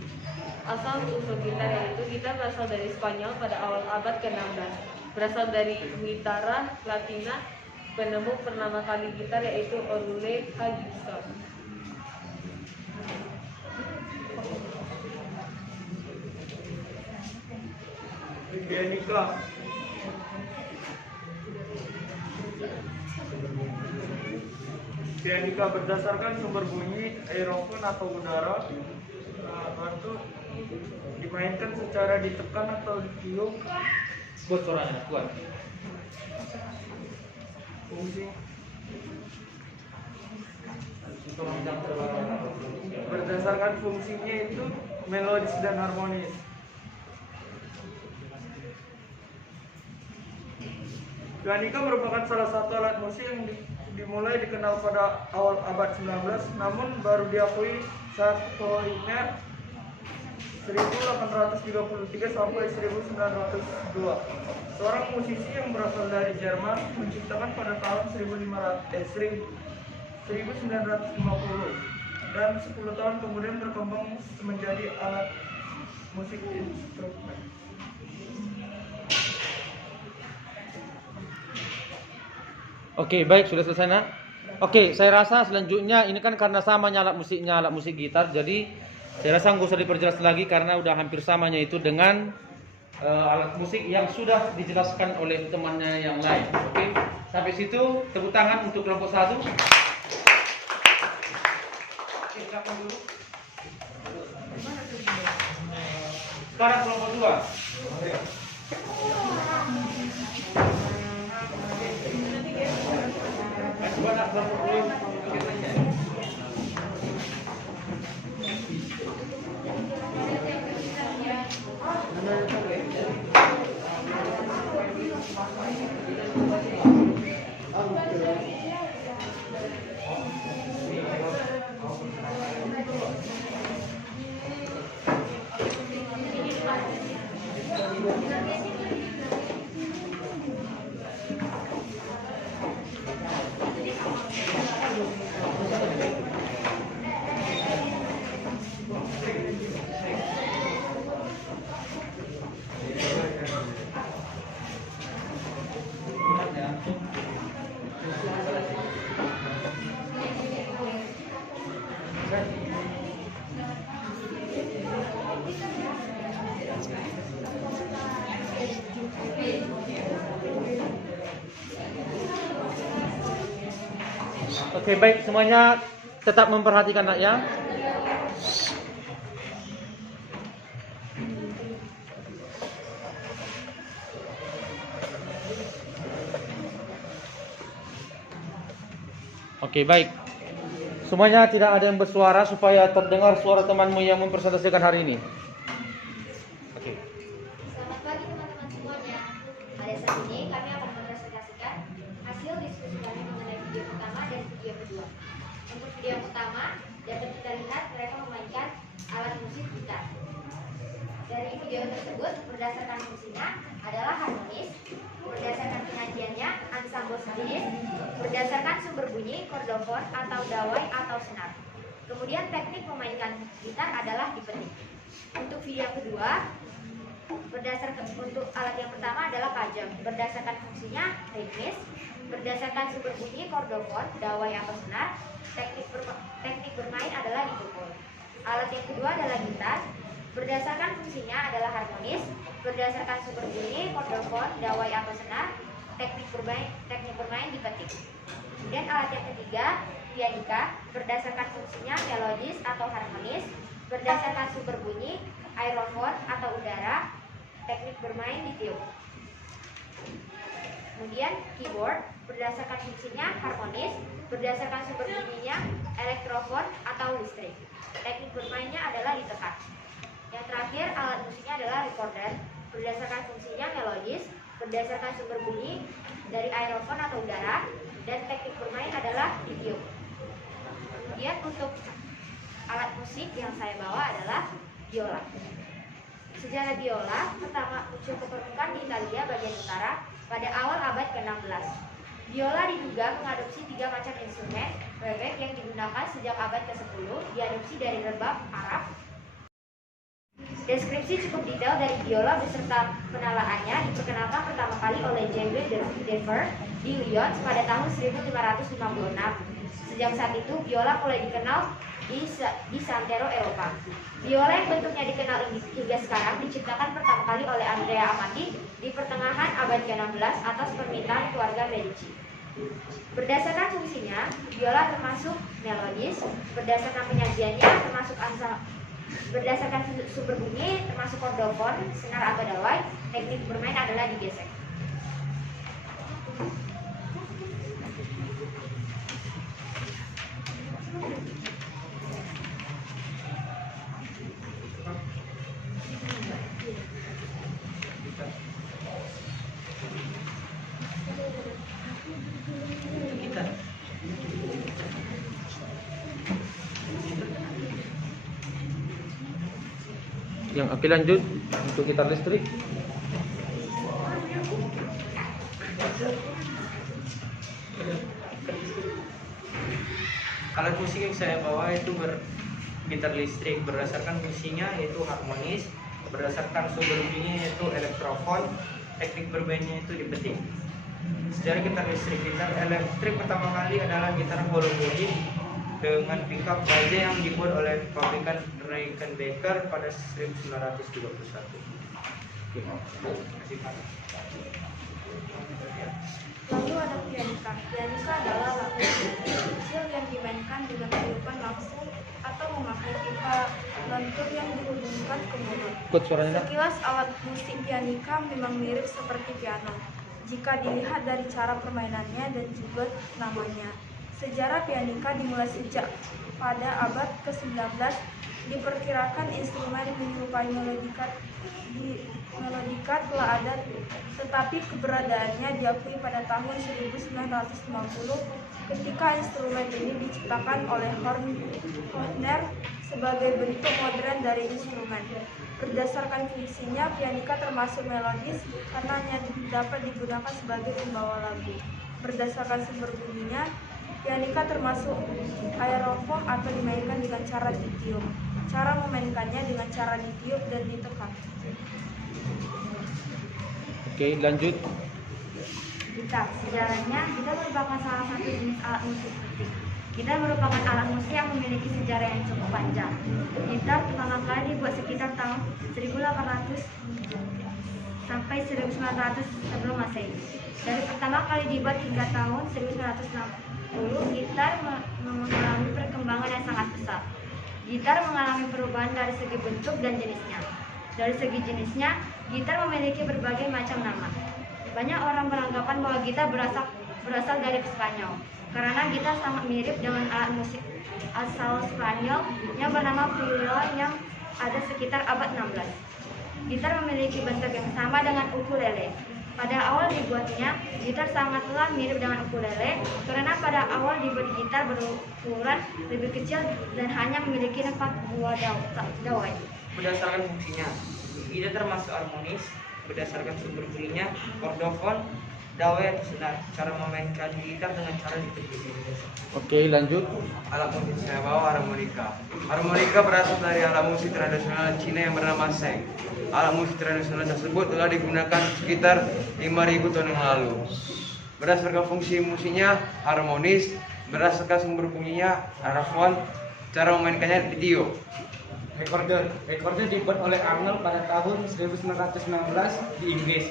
Asal usul gitar yaitu gitar berasal dari Spanyol pada awal abad ke-16. Berasal dari Guitarra Latina, penemu pertama kali gitar yaitu Orule H. Gibson. Pianika. Pianika berdasarkan sumber bunyi aerofon atau udara. Batu dimainkan secara ditekan atau ditiup. Buat suaranya kuat. Fungsi berdasarkan fungsinya itu melodis dan harmonis. Pianika merupakan salah satu alat musik yang dimulai dikenal pada awal abad 19, namun baru diakui saat Wagner 1833 sampai 1902. Seorang musisi yang berasal dari Jerman menciptakan pada tahun 1950 dan 10 tahun kemudian berkembang menjadi alat musik instrumen. Oke, baik, sudah selesai nak? Oke, saya rasa selanjutnya ini kan karena samanya alat musik gitar, jadi saya rasa nggak usah diperjelas lagi karena udah hampir samanya itu dengan alat musik yang sudah dijelaskan oleh temannya yang lain. Oke, sampai situ tepuk tangan untuk kelompok 1. Oke, silakan dulu. Sekarang kelompok 2. Coba nak kelompok 2. Oke, baik, semuanya tetap memperhatikan nak ya. Oke, baik. Semuanya tidak ada yang bersuara supaya terdengar suara temanmu yang mempresentasikan hari ini. Oke. Selamat pagi teman-teman semuanya. Pada saat ini kami akan mempresentasikan hasil diskusi kami mengenai video pertama dan video kedua. Untuk video yang pertama, dapat kita lihat mereka memainkan alat musik gitar. Dari video tersebut, berdasarkan fungsinya adalah harmonis, berdasarkan penyajiannya ansambel sejenis, berdasarkan sumber bunyi kordofon atau dawai atau senar. Kemudian teknik memainkan gitar adalah dipetik. Untuk video kedua, Berdasarkan untuk alat yang pertama adalah kajang. Berdasarkan fungsinya ritmis, berdasarkan sumber bunyi kordofon, dawai atau senar. Teknik bermain adalah dipukul. Alat yang kedua adalah gitar. Berdasarkan fungsinya adalah harmonis, berdasarkan sumber bunyi kordofon, dawai atau senar. Teknik bermain dipetik. Kemudian alat yang ketiga, pianika. Berdasarkan fungsinya melodis atau harmonis, berdasarkan sumber bunyi aerofon atau udara. Teknik bermain ditiup. Kemudian keyboard, berdasarkan fungsinya harmonis, berdasarkan sumber bunyinya elektrofon atau listrik. Teknik bermainnya adalah ditekan. Yang terakhir, alat musiknya adalah recorder. Berdasarkan fungsinya melodis, berdasarkan sumber bunyi dari aerofon atau udara, dan teknik bermain adalah ditiup. Kemudian untuk alat musik yang saya bawa adalah biola. Sejarah biola pertama muncul ke permukaan di Italia bagian utara pada awal abad ke-16. Biola diduga mengadopsi 3 macam instrumen bebek yang digunakan sejak abad ke-10, diadopsi dari rebab Arab. Deskripsi cukup detail dari biola beserta penalaannya diperkenalkan pertama kali oleh James Dever di Lyons pada tahun 1556. Sejak saat itu, biola mulai dikenal di santero Eropa. Biola yang bentuknya dikenal hingga sekarang diciptakan pertama kali oleh Andrea Amati di pertengahan abad ke-16 atas permintaan keluarga Medici. Berdasarkan fungsinya, biola termasuk melodis, berdasarkan penyajiannya termasuk berdasarkan sumber bunyi termasuk kordofon, senar atau dawai. Teknik bermain adalah digesek. Yang oke, lanjut untuk gitar listrik. Alat musik yang saya bawa itu gitar listrik. Berdasarkan fungsinya yaitu harmonis, berdasarkan sumber bunyinya yaitu elektrofon. Teknik bermainnya itu dipetik. Sejarah gitar listrik. Gitar elektrik pertama kali adalah gitar hollow body dengan pickup baja yang dibuat oleh pabrikan Rickenbacker pada 1921. Lalu ada pianika. Pianika adalah alat musik kecil yang dimainkan dengan tiupan langsung atau memakai pipa lentur yang dihubungkan ke mulut. Ikut suaranya. Sekilas alat musik pianika memang mirip seperti piano jika dilihat dari cara permainannya dan juga namanya. Sejarah pianika dimulai sejak pada abad ke-19. Diperkirakan instrumen menyerupai melodika telah ada, tetapi keberadaannya diakui pada tahun 1950 ketika instrumen ini diciptakan oleh Horner sebagai bentuk modern dari instrumen. Berdasarkan fungsinya, pianika termasuk melodis karena hanya dapat digunakan sebagai pembawa lagu. Berdasarkan sumber bunyinya, pianika termasuk aerofon atau dimainkan dengan cara ditiup. Cara memainkannya dengan cara ditiup dan ditekan. Oke, lanjut. Gitar, sejarahnya gitar merupakan salah satu jenis alat musik musik. Gitar merupakan alat musik yang memiliki sejarah yang cukup panjang. Gitar pertama kali dibuat sekitar tahun 1800 sampai 1900 sebelum Masehi. Dari pertama kali dibuat hingga tahun 1960, gitar mengalami perkembangan yang sangat besar. Gitar mengalami perubahan dari segi bentuk dan jenisnya. Dari segi jenisnya, gitar memiliki berbagai macam nama. Banyak orang beranggapan bahwa gitar berasal dari Spanyol, karena gitar sangat mirip dengan alat musik asal Spanyol yang bernama viol yang ada sekitar abad 16. Gitar memiliki bentuk yang sama dengan ukulele. Pada awal dibuatnya, gitar sangatlah mirip dengan ukulele karena pada awal dibuat gitar berukuran lebih kecil dan hanya memiliki 4 buah dawai. Berdasarkan fungsinya, gitar termasuk harmonis. Berdasarkan sumber bunyinya kordofon. dawai atau senar. Cara memainkan gitar dengan cara dipetik. Oke, lanjut. Alat musik saya bawa harmonika. Harmonika berasal dari alat musik tradisional Cina yang bernama seng. Alat musik tradisional tersebut telah digunakan sekitar 5.000 tahun yang lalu. Berdasarkan fungsi musiknya harmonis, berdasarkan sumber bunyinya aerofon, cara memainkannya video. Recorder dibuat oleh Arnold pada tahun 1916 di Inggris.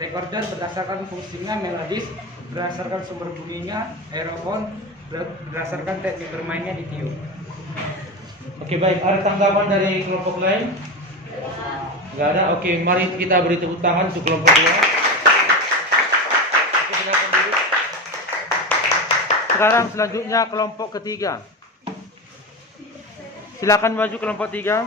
Recorder berdasarkan fungsinya melodis, berdasarkan sumber bunyinya aerofon, berdasarkan teknik bermainnya di tiup. Oke, baik. Ada tanggapan dari kelompok lain? Enggak ada. Oke, mari kita beri tepuk tangan untuk kelompok 2. Oke, silakan duduk. Sekarang selanjutnya kelompok ketiga. Silakan maju kelompok 3.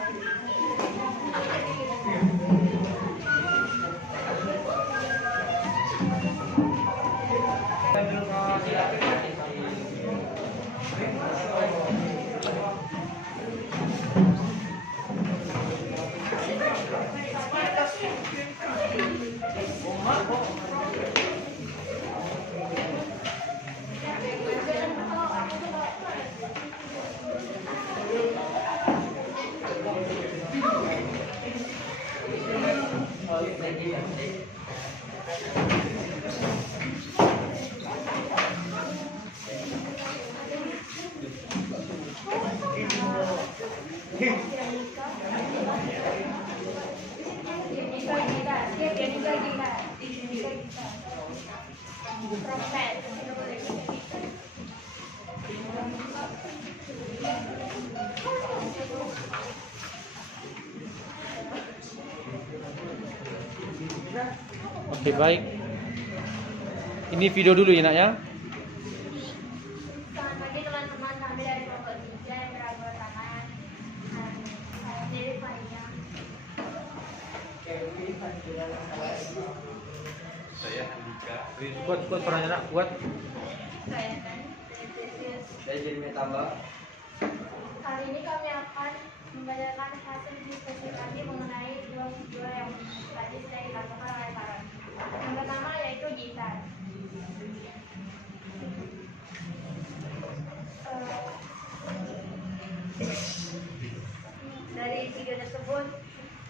Oke, baik. Ini video dulu ya, Nak ya. Selamat pagi teman-teman, kami dari kelompok 3 yang beranggotakan Dewi Fania. Saya Andika. Kuat perannya, Nak, kuat. Saya kan dari Precious. Saya jadi metambah. Kali ini kami akan membacakan hasil diskusi kami mengenai dua yang tadi sudah dikatakan oleh Farhan. Yang pertama yaitu gitar. Dari video tersebut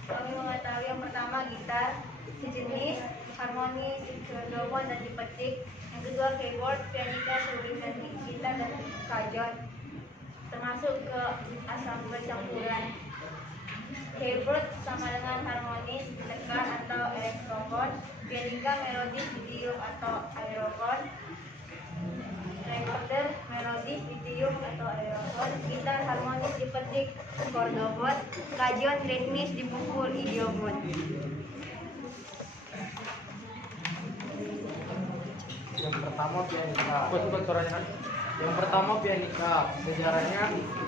kami mengetahui yang pertama gitar sejenis, harmonis, diodofon dan dipetik. Yang kedua keyboard, pianika, suling dan gitar dan kajon, termasuk ke ensemble campuran. Keyboard sama dengan harmonis, tekan atau elektrofon, pianika melodis, ditiup atau aerofon, recorder melodis, ditiup atau aerofon, gitar harmonis dipetik, kordofon, kajon ritmis dipukul, idiofon. Yang pertama pianika. Kuat suaranya. Yang pertama pianika. Sejarahnya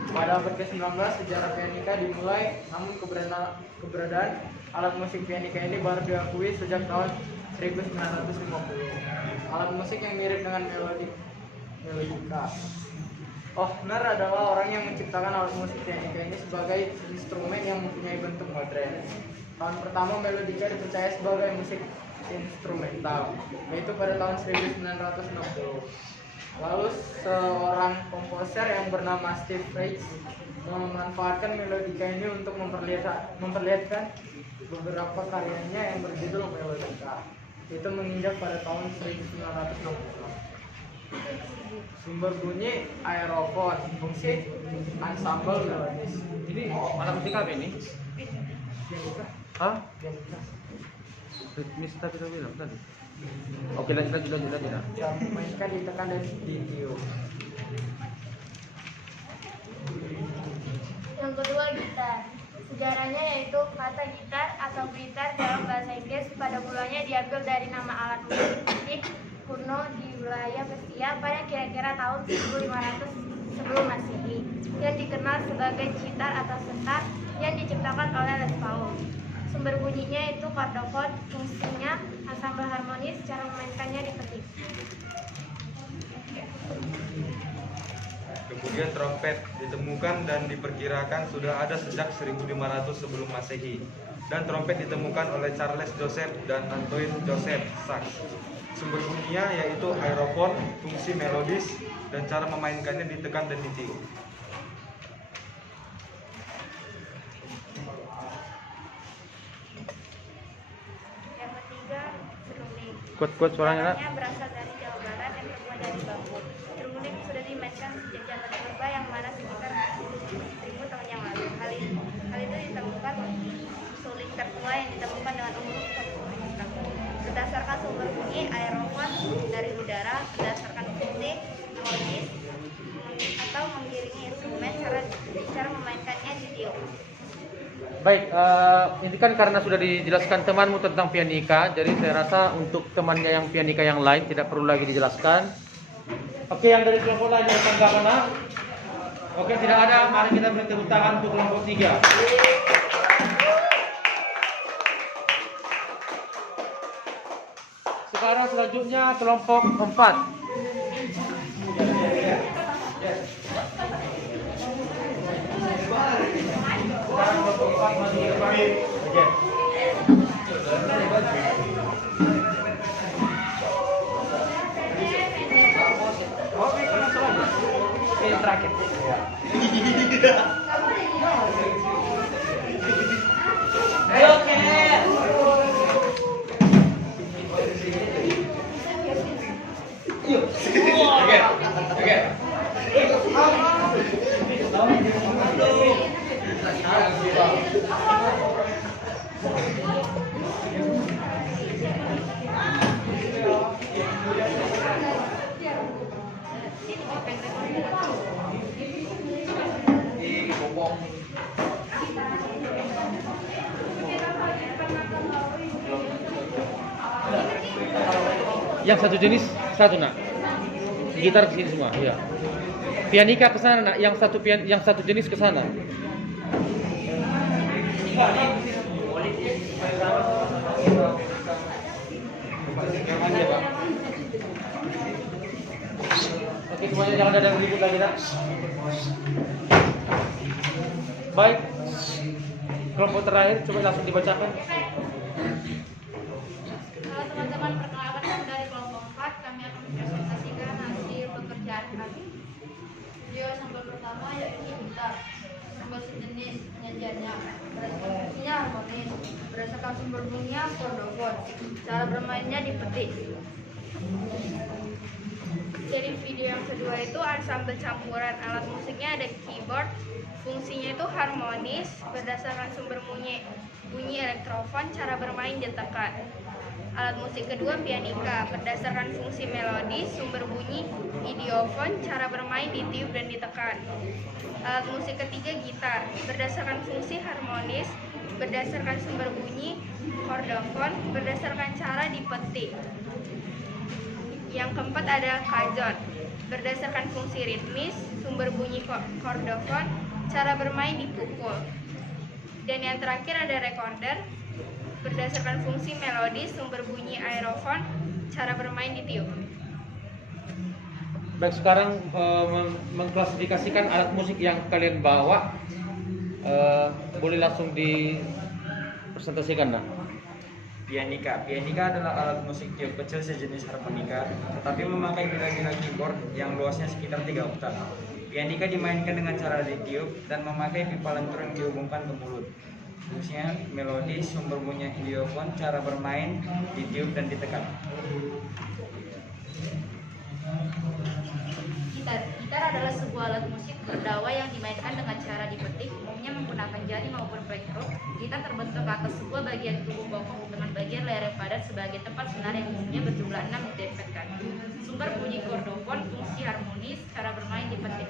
pada abad ke-19 sejarah pianika dimulai, namun keberadaan alat musik pianika ini baru diakui sejak tahun 1950. Alat musik yang mirip dengan melodika. Hohner adalah orang yang menciptakan alat musik pianika ini sebagai instrumen yang mempunyai bentuk modern. Tahun pertama melodika dipercaya sebagai musik instrumental, yaitu pada tahun 1960. Lalu seorang komposer yang bernama Steve Reich memanfaatkan melodika ini untuk memperlihatkan beberapa karyanya yang berjudul melodika. Itu menginjak pada tahun 1960. Sumber bunyi aerofon, fungsi ensemble melodis. Ini alat musik apa ini? Pianika. Hah? Pianika. Ritmis tadi kita bilang tadi. Oke, lanjut. Cara memainkan ditekan dan ditiup. Yang kedua gitar. Sejarahnya yaitu kata gitar atau gitar dalam bahasa Inggris pada mulanya diambil dari nama alat musik kuno di wilayah Persia pada kira-kira tahun 1500 sebelum Masehi, yang dikenal sebagai citar atau setar yang diciptakan oleh Les Paul. Sumber bunyinya itu kordofon, fungsinya ensemble harmonis, cara memainkannya dipetik. Kemudian trompet ditemukan dan diperkirakan sudah ada sejak 1500 sebelum Masehi. Dan trompet ditemukan oleh Charles Joseph dan Antoine Joseph Sax. sumber bunyinya yaitu aerofon, fungsi melodis, dan cara memainkannya ditekan dan ditiup. Yang ketiga, seruling. Kuat-kuat suaranya, Nak. Suaranya berasal dari Jawa Barat yang terbuat dari bambu. Seruling sudah dimainkan sejak zaman purba yang mana sekitar 1000 tahun yang lalu. Hal itu ditemukan suling tertua yang ditemukan dengan umur 40 tahun. Berdasarkan sumber bunyi aerofon dari udara, berdasarkan fungsi melodis atau mengiringi instrumen, cara memainkannya ditiup. Baik, ini kan karena sudah dijelaskan temanmu tentang pianika, jadi saya rasa untuk temannya yang pianika yang lain tidak perlu lagi dijelaskan. Oke, yang dari kelompok lain ada tanggapan, Nak? Oke, tidak ada. Mari kita beri tepuk tangan untuk kelompok 3. Sekarang selanjutnya kelompok 4. Sekarang kelompok 4 maju ke depan. Oke. Ini terakhir. Yang satu jenis satu, Nak. Gitar ke sini semua, iya. Pianika ke sana, Nak. Yang satu jenis ke sana. Oke, semuanya jangan ada yang ribut lagi, Nak. Baik. Kelompok terakhir coba langsung dibacakan. Teman-teman, perkenalkan kami dari kelompok 4. Kami akan mempresentasikan hasil pekerjaan kami. Video sampel pertama yaitu gitar. Sumber sejenis penyajiannya, berdasarkan fungsinya harmonis, berdasarkan sumber bunyinya kordofon. Cara bermainnya dipetik. Jadi video yang kedua itu ensemble campuran, alat musiknya ada keyboard, fungsinya itu harmonis, berdasarkan sumber bunyi elektrofon, cara bermain ditekan. Alat musik kedua pianika, berdasarkan fungsi melodis, sumber bunyi idiofon, cara bermain ditiup dan ditekan. Alat musik ketiga gitar, berdasarkan fungsi harmonis, berdasarkan sumber bunyi kordofon, berdasarkan cara dipetik. Yang keempat ada kajon, berdasarkan fungsi ritmis, sumber bunyi kordofon, cara bermain dipukul. Dan yang terakhir ada recorder, berdasarkan fungsi melodis, sumber bunyi aerofon, cara bermain ditiup. Baik, sekarang mengklasifikasikan alat musik yang kalian bawa, boleh langsung dipresentasikan, Nah. Pianika adalah alat musik tiup kecil sejenis harmonika, tetapi memakai bila-bila keyboard yang luasnya sekitar 3 oktav. Pianika dimainkan dengan cara ditiup dan memakai pipa lentur yang dihubungkan ke mulut. Fungsinya melodis, sumber bunyi idiofon, cara bermain ditiup dan ditekan. Gitar adalah sebuah alat musik berdawai yang dimainkan dengan cara dipetik, umumnya menggunakan jari maupun plektrum. Gitar terbentuk atas sebuah bagian tubuh bokong dengan bagian layar yang padat sebagai tempat senar yang umumnya berjumlah 6 didempetkan. Sumber bunyi kordofon, fungsi harmonis, cara bermain dipetik.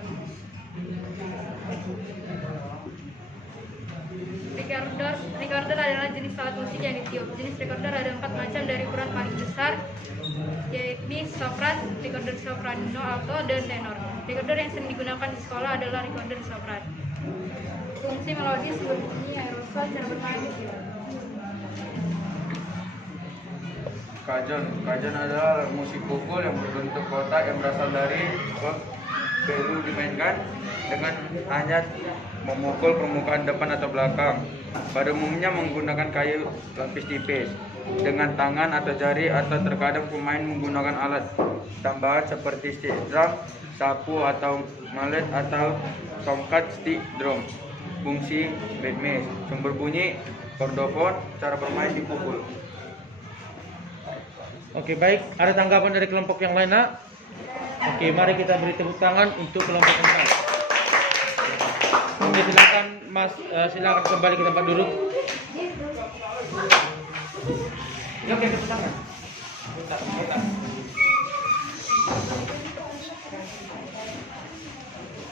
Recorder adalah jenis alat musik yang ditiup. Jenis recorder ada 4 macam dari ukuran paling besar, yaitu sopran, recorder soprano, alto, dan tenor. Recorder yang sering digunakan di sekolah adalah recorder sopran. Fungsi melodis, bunyi aerosol, cara bermain ditiup. Kajon adalah musik pukul yang berbentuk kotak yang berasal dari belu dimainkan dengan hanya memukul permukaan depan atau belakang. Pada umumnya menggunakan kayu lapis tipis. dengan tangan atau jari, atau terkadang pemain menggunakan alat tambahan seperti stick drum, sapu atau mallet, atau tongkat stick drum. Fungsi bedmash, sumber bunyi kordofon, cara bermain dipukul. Oke, baik. Ada tanggapan dari kelompok yang lain, Nak? Oke, mari kita beri tepuk tangan untuk kelompok yang lain. Oke, silakan Mas, silakan kembali ke tempat duduk. Ya, oke, tepuk tangan.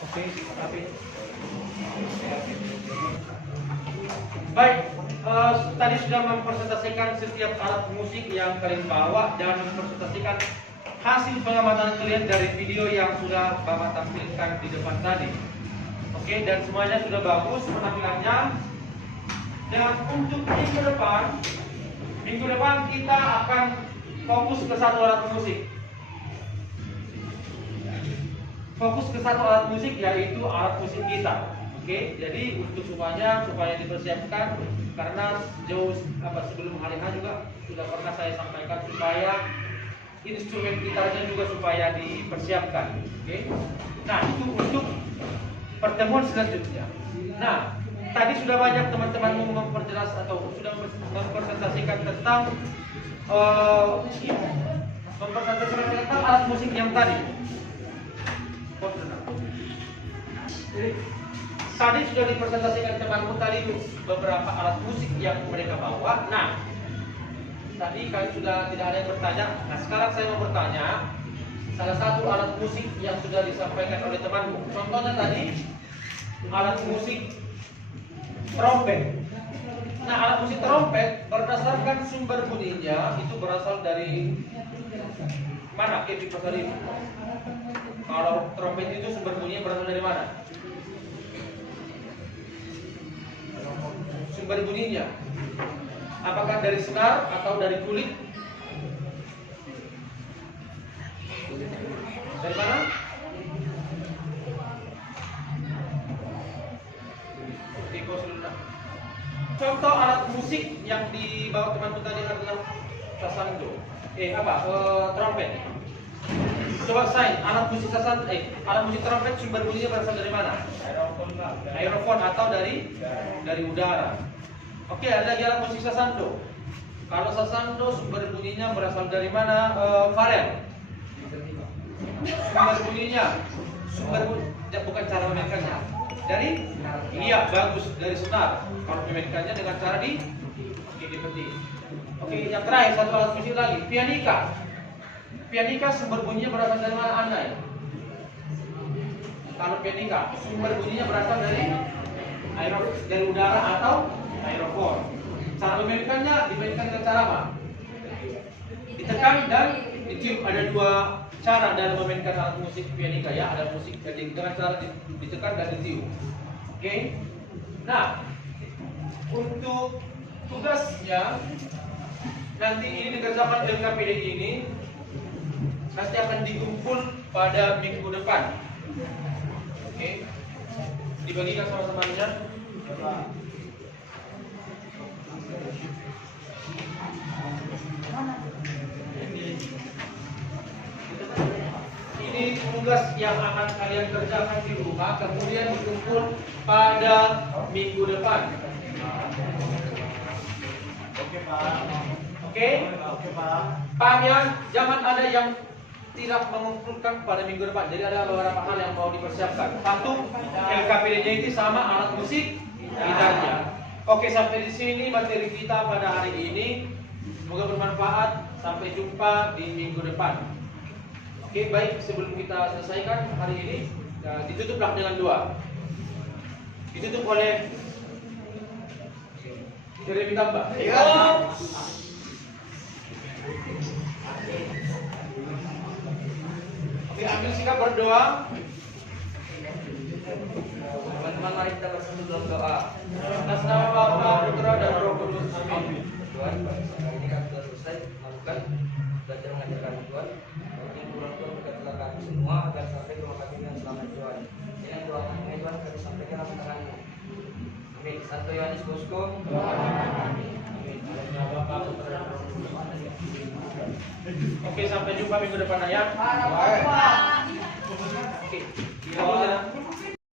Oke, tapi baik, tadi sudah mempresentasikan setiap alat musik yang kalian bawa dan mempresentasikan hasil pengamatan kalian dari video yang sudah Bapak tampilkan di depan tadi. Oke, dan semuanya sudah bagus penampilannya. Dan untuk minggu depan kita akan fokus ke satu alat musik. Fokus ke satu alat musik, yaitu alat musik gitar. Oke, jadi untuk supaya dipersiapkan, karena sebelum hari H juga sudah pernah saya sampaikan supaya instrumen gitarnya juga supaya dipersiapkan. Oke, nah itu untuk pertemuan selanjutnya. Nah, tadi sudah banyak teman-teman memperjelas atau sudah mempresentasikan tentang alat musik yang tadi. Jadi, tadi sudah dipresentasikan temanmu tadi beberapa alat musik yang mereka bawa. Nah, tadi kalian sudah tidak ada yang bertanya. Nah, sekarang saya mau bertanya salah satu alat musik yang sudah disampaikan oleh temanmu. Contohnya tadi alat musik trompet. Nah, alat musik trompet berdasarkan sumber bunyinya itu berasal dari mana? Kevin Pasari. Kalau trompet itu sumber bunyinya berasal dari mana? Sumber bunyinya apakah dari senar atau dari kulit? Dari mana? Contoh alat musik yang dibawa teman-teman tadi adalah sasando. Trompet. Coba sign alat musik alat musik trompet sumber bunyinya berasal dari mana? Aerofon atau dari udara. Oke, ada lagi alat musik sasando. Kalau sasando sumber bunyinya berasal dari mana? Farel. Sumber bunyinya, bukan cara memainkannya. Iya, bagus, dari senar. Kalau memainkannya dengan cara dipetik. Oke, yang terakhir satu alat musik lagi, pianika. Pianika sumber bunyinya berasal dari mana, Andai? Kalau pianika sumber bunyinya berasal dari udara atau aerofon. Cara memainkannya dimainkan dengan cara apa? Ditekan dan ditiup. Ada dua cara dalam memainkan alat musik pianika, ya. Ada musik dengan cara ditekan dan ditiup. Oke. Nah, untuk tugasnya nanti ini dikerjakan dengan KPD ini nanti akan dikumpul pada minggu depan. Oke. Dibagikan sama temannya. Ini tugas yang akan kalian kerjakan di rumah, kemudian dikumpul pada minggu depan. Oke, Pak. Oke? Oke, Pak. Paham ya? Jangan ada yang tidak mengumpulkan pada minggu depan. Jadi ada beberapa hal yang mau dipersiapkan. Satu, LKPD-nya itu sama alat musik gitarnya. Oke, sampai di sini materi kita pada hari ini. Semoga bermanfaat. Sampai jumpa di minggu depan. Oke, baik. Sebelum kita selesaikan hari ini, ditutuplah dengan doa. Ditutup oleh Jeremy Tamba. Oke, ambil sikap berdoa. Teman-teman, mari kita bersatu dalam doa. Atas nama Bapa, Putra, dan Roh Kudus. Amin. Tuhan, hari ini kami telah selesai melakukan belajar mengajar kami, Tuhan. Yang kurang Tuhan berkatilah kami semua agar sampai ke rumah kami dengan selamat, Tuhan. Ini yang kurang kami, Tuhan, kami sampaikan atas tangan-Mu. Amin. Santo Yohanes Bosco. Amin. Amin. Amin. Oke, sampai jumpa minggu depan ya.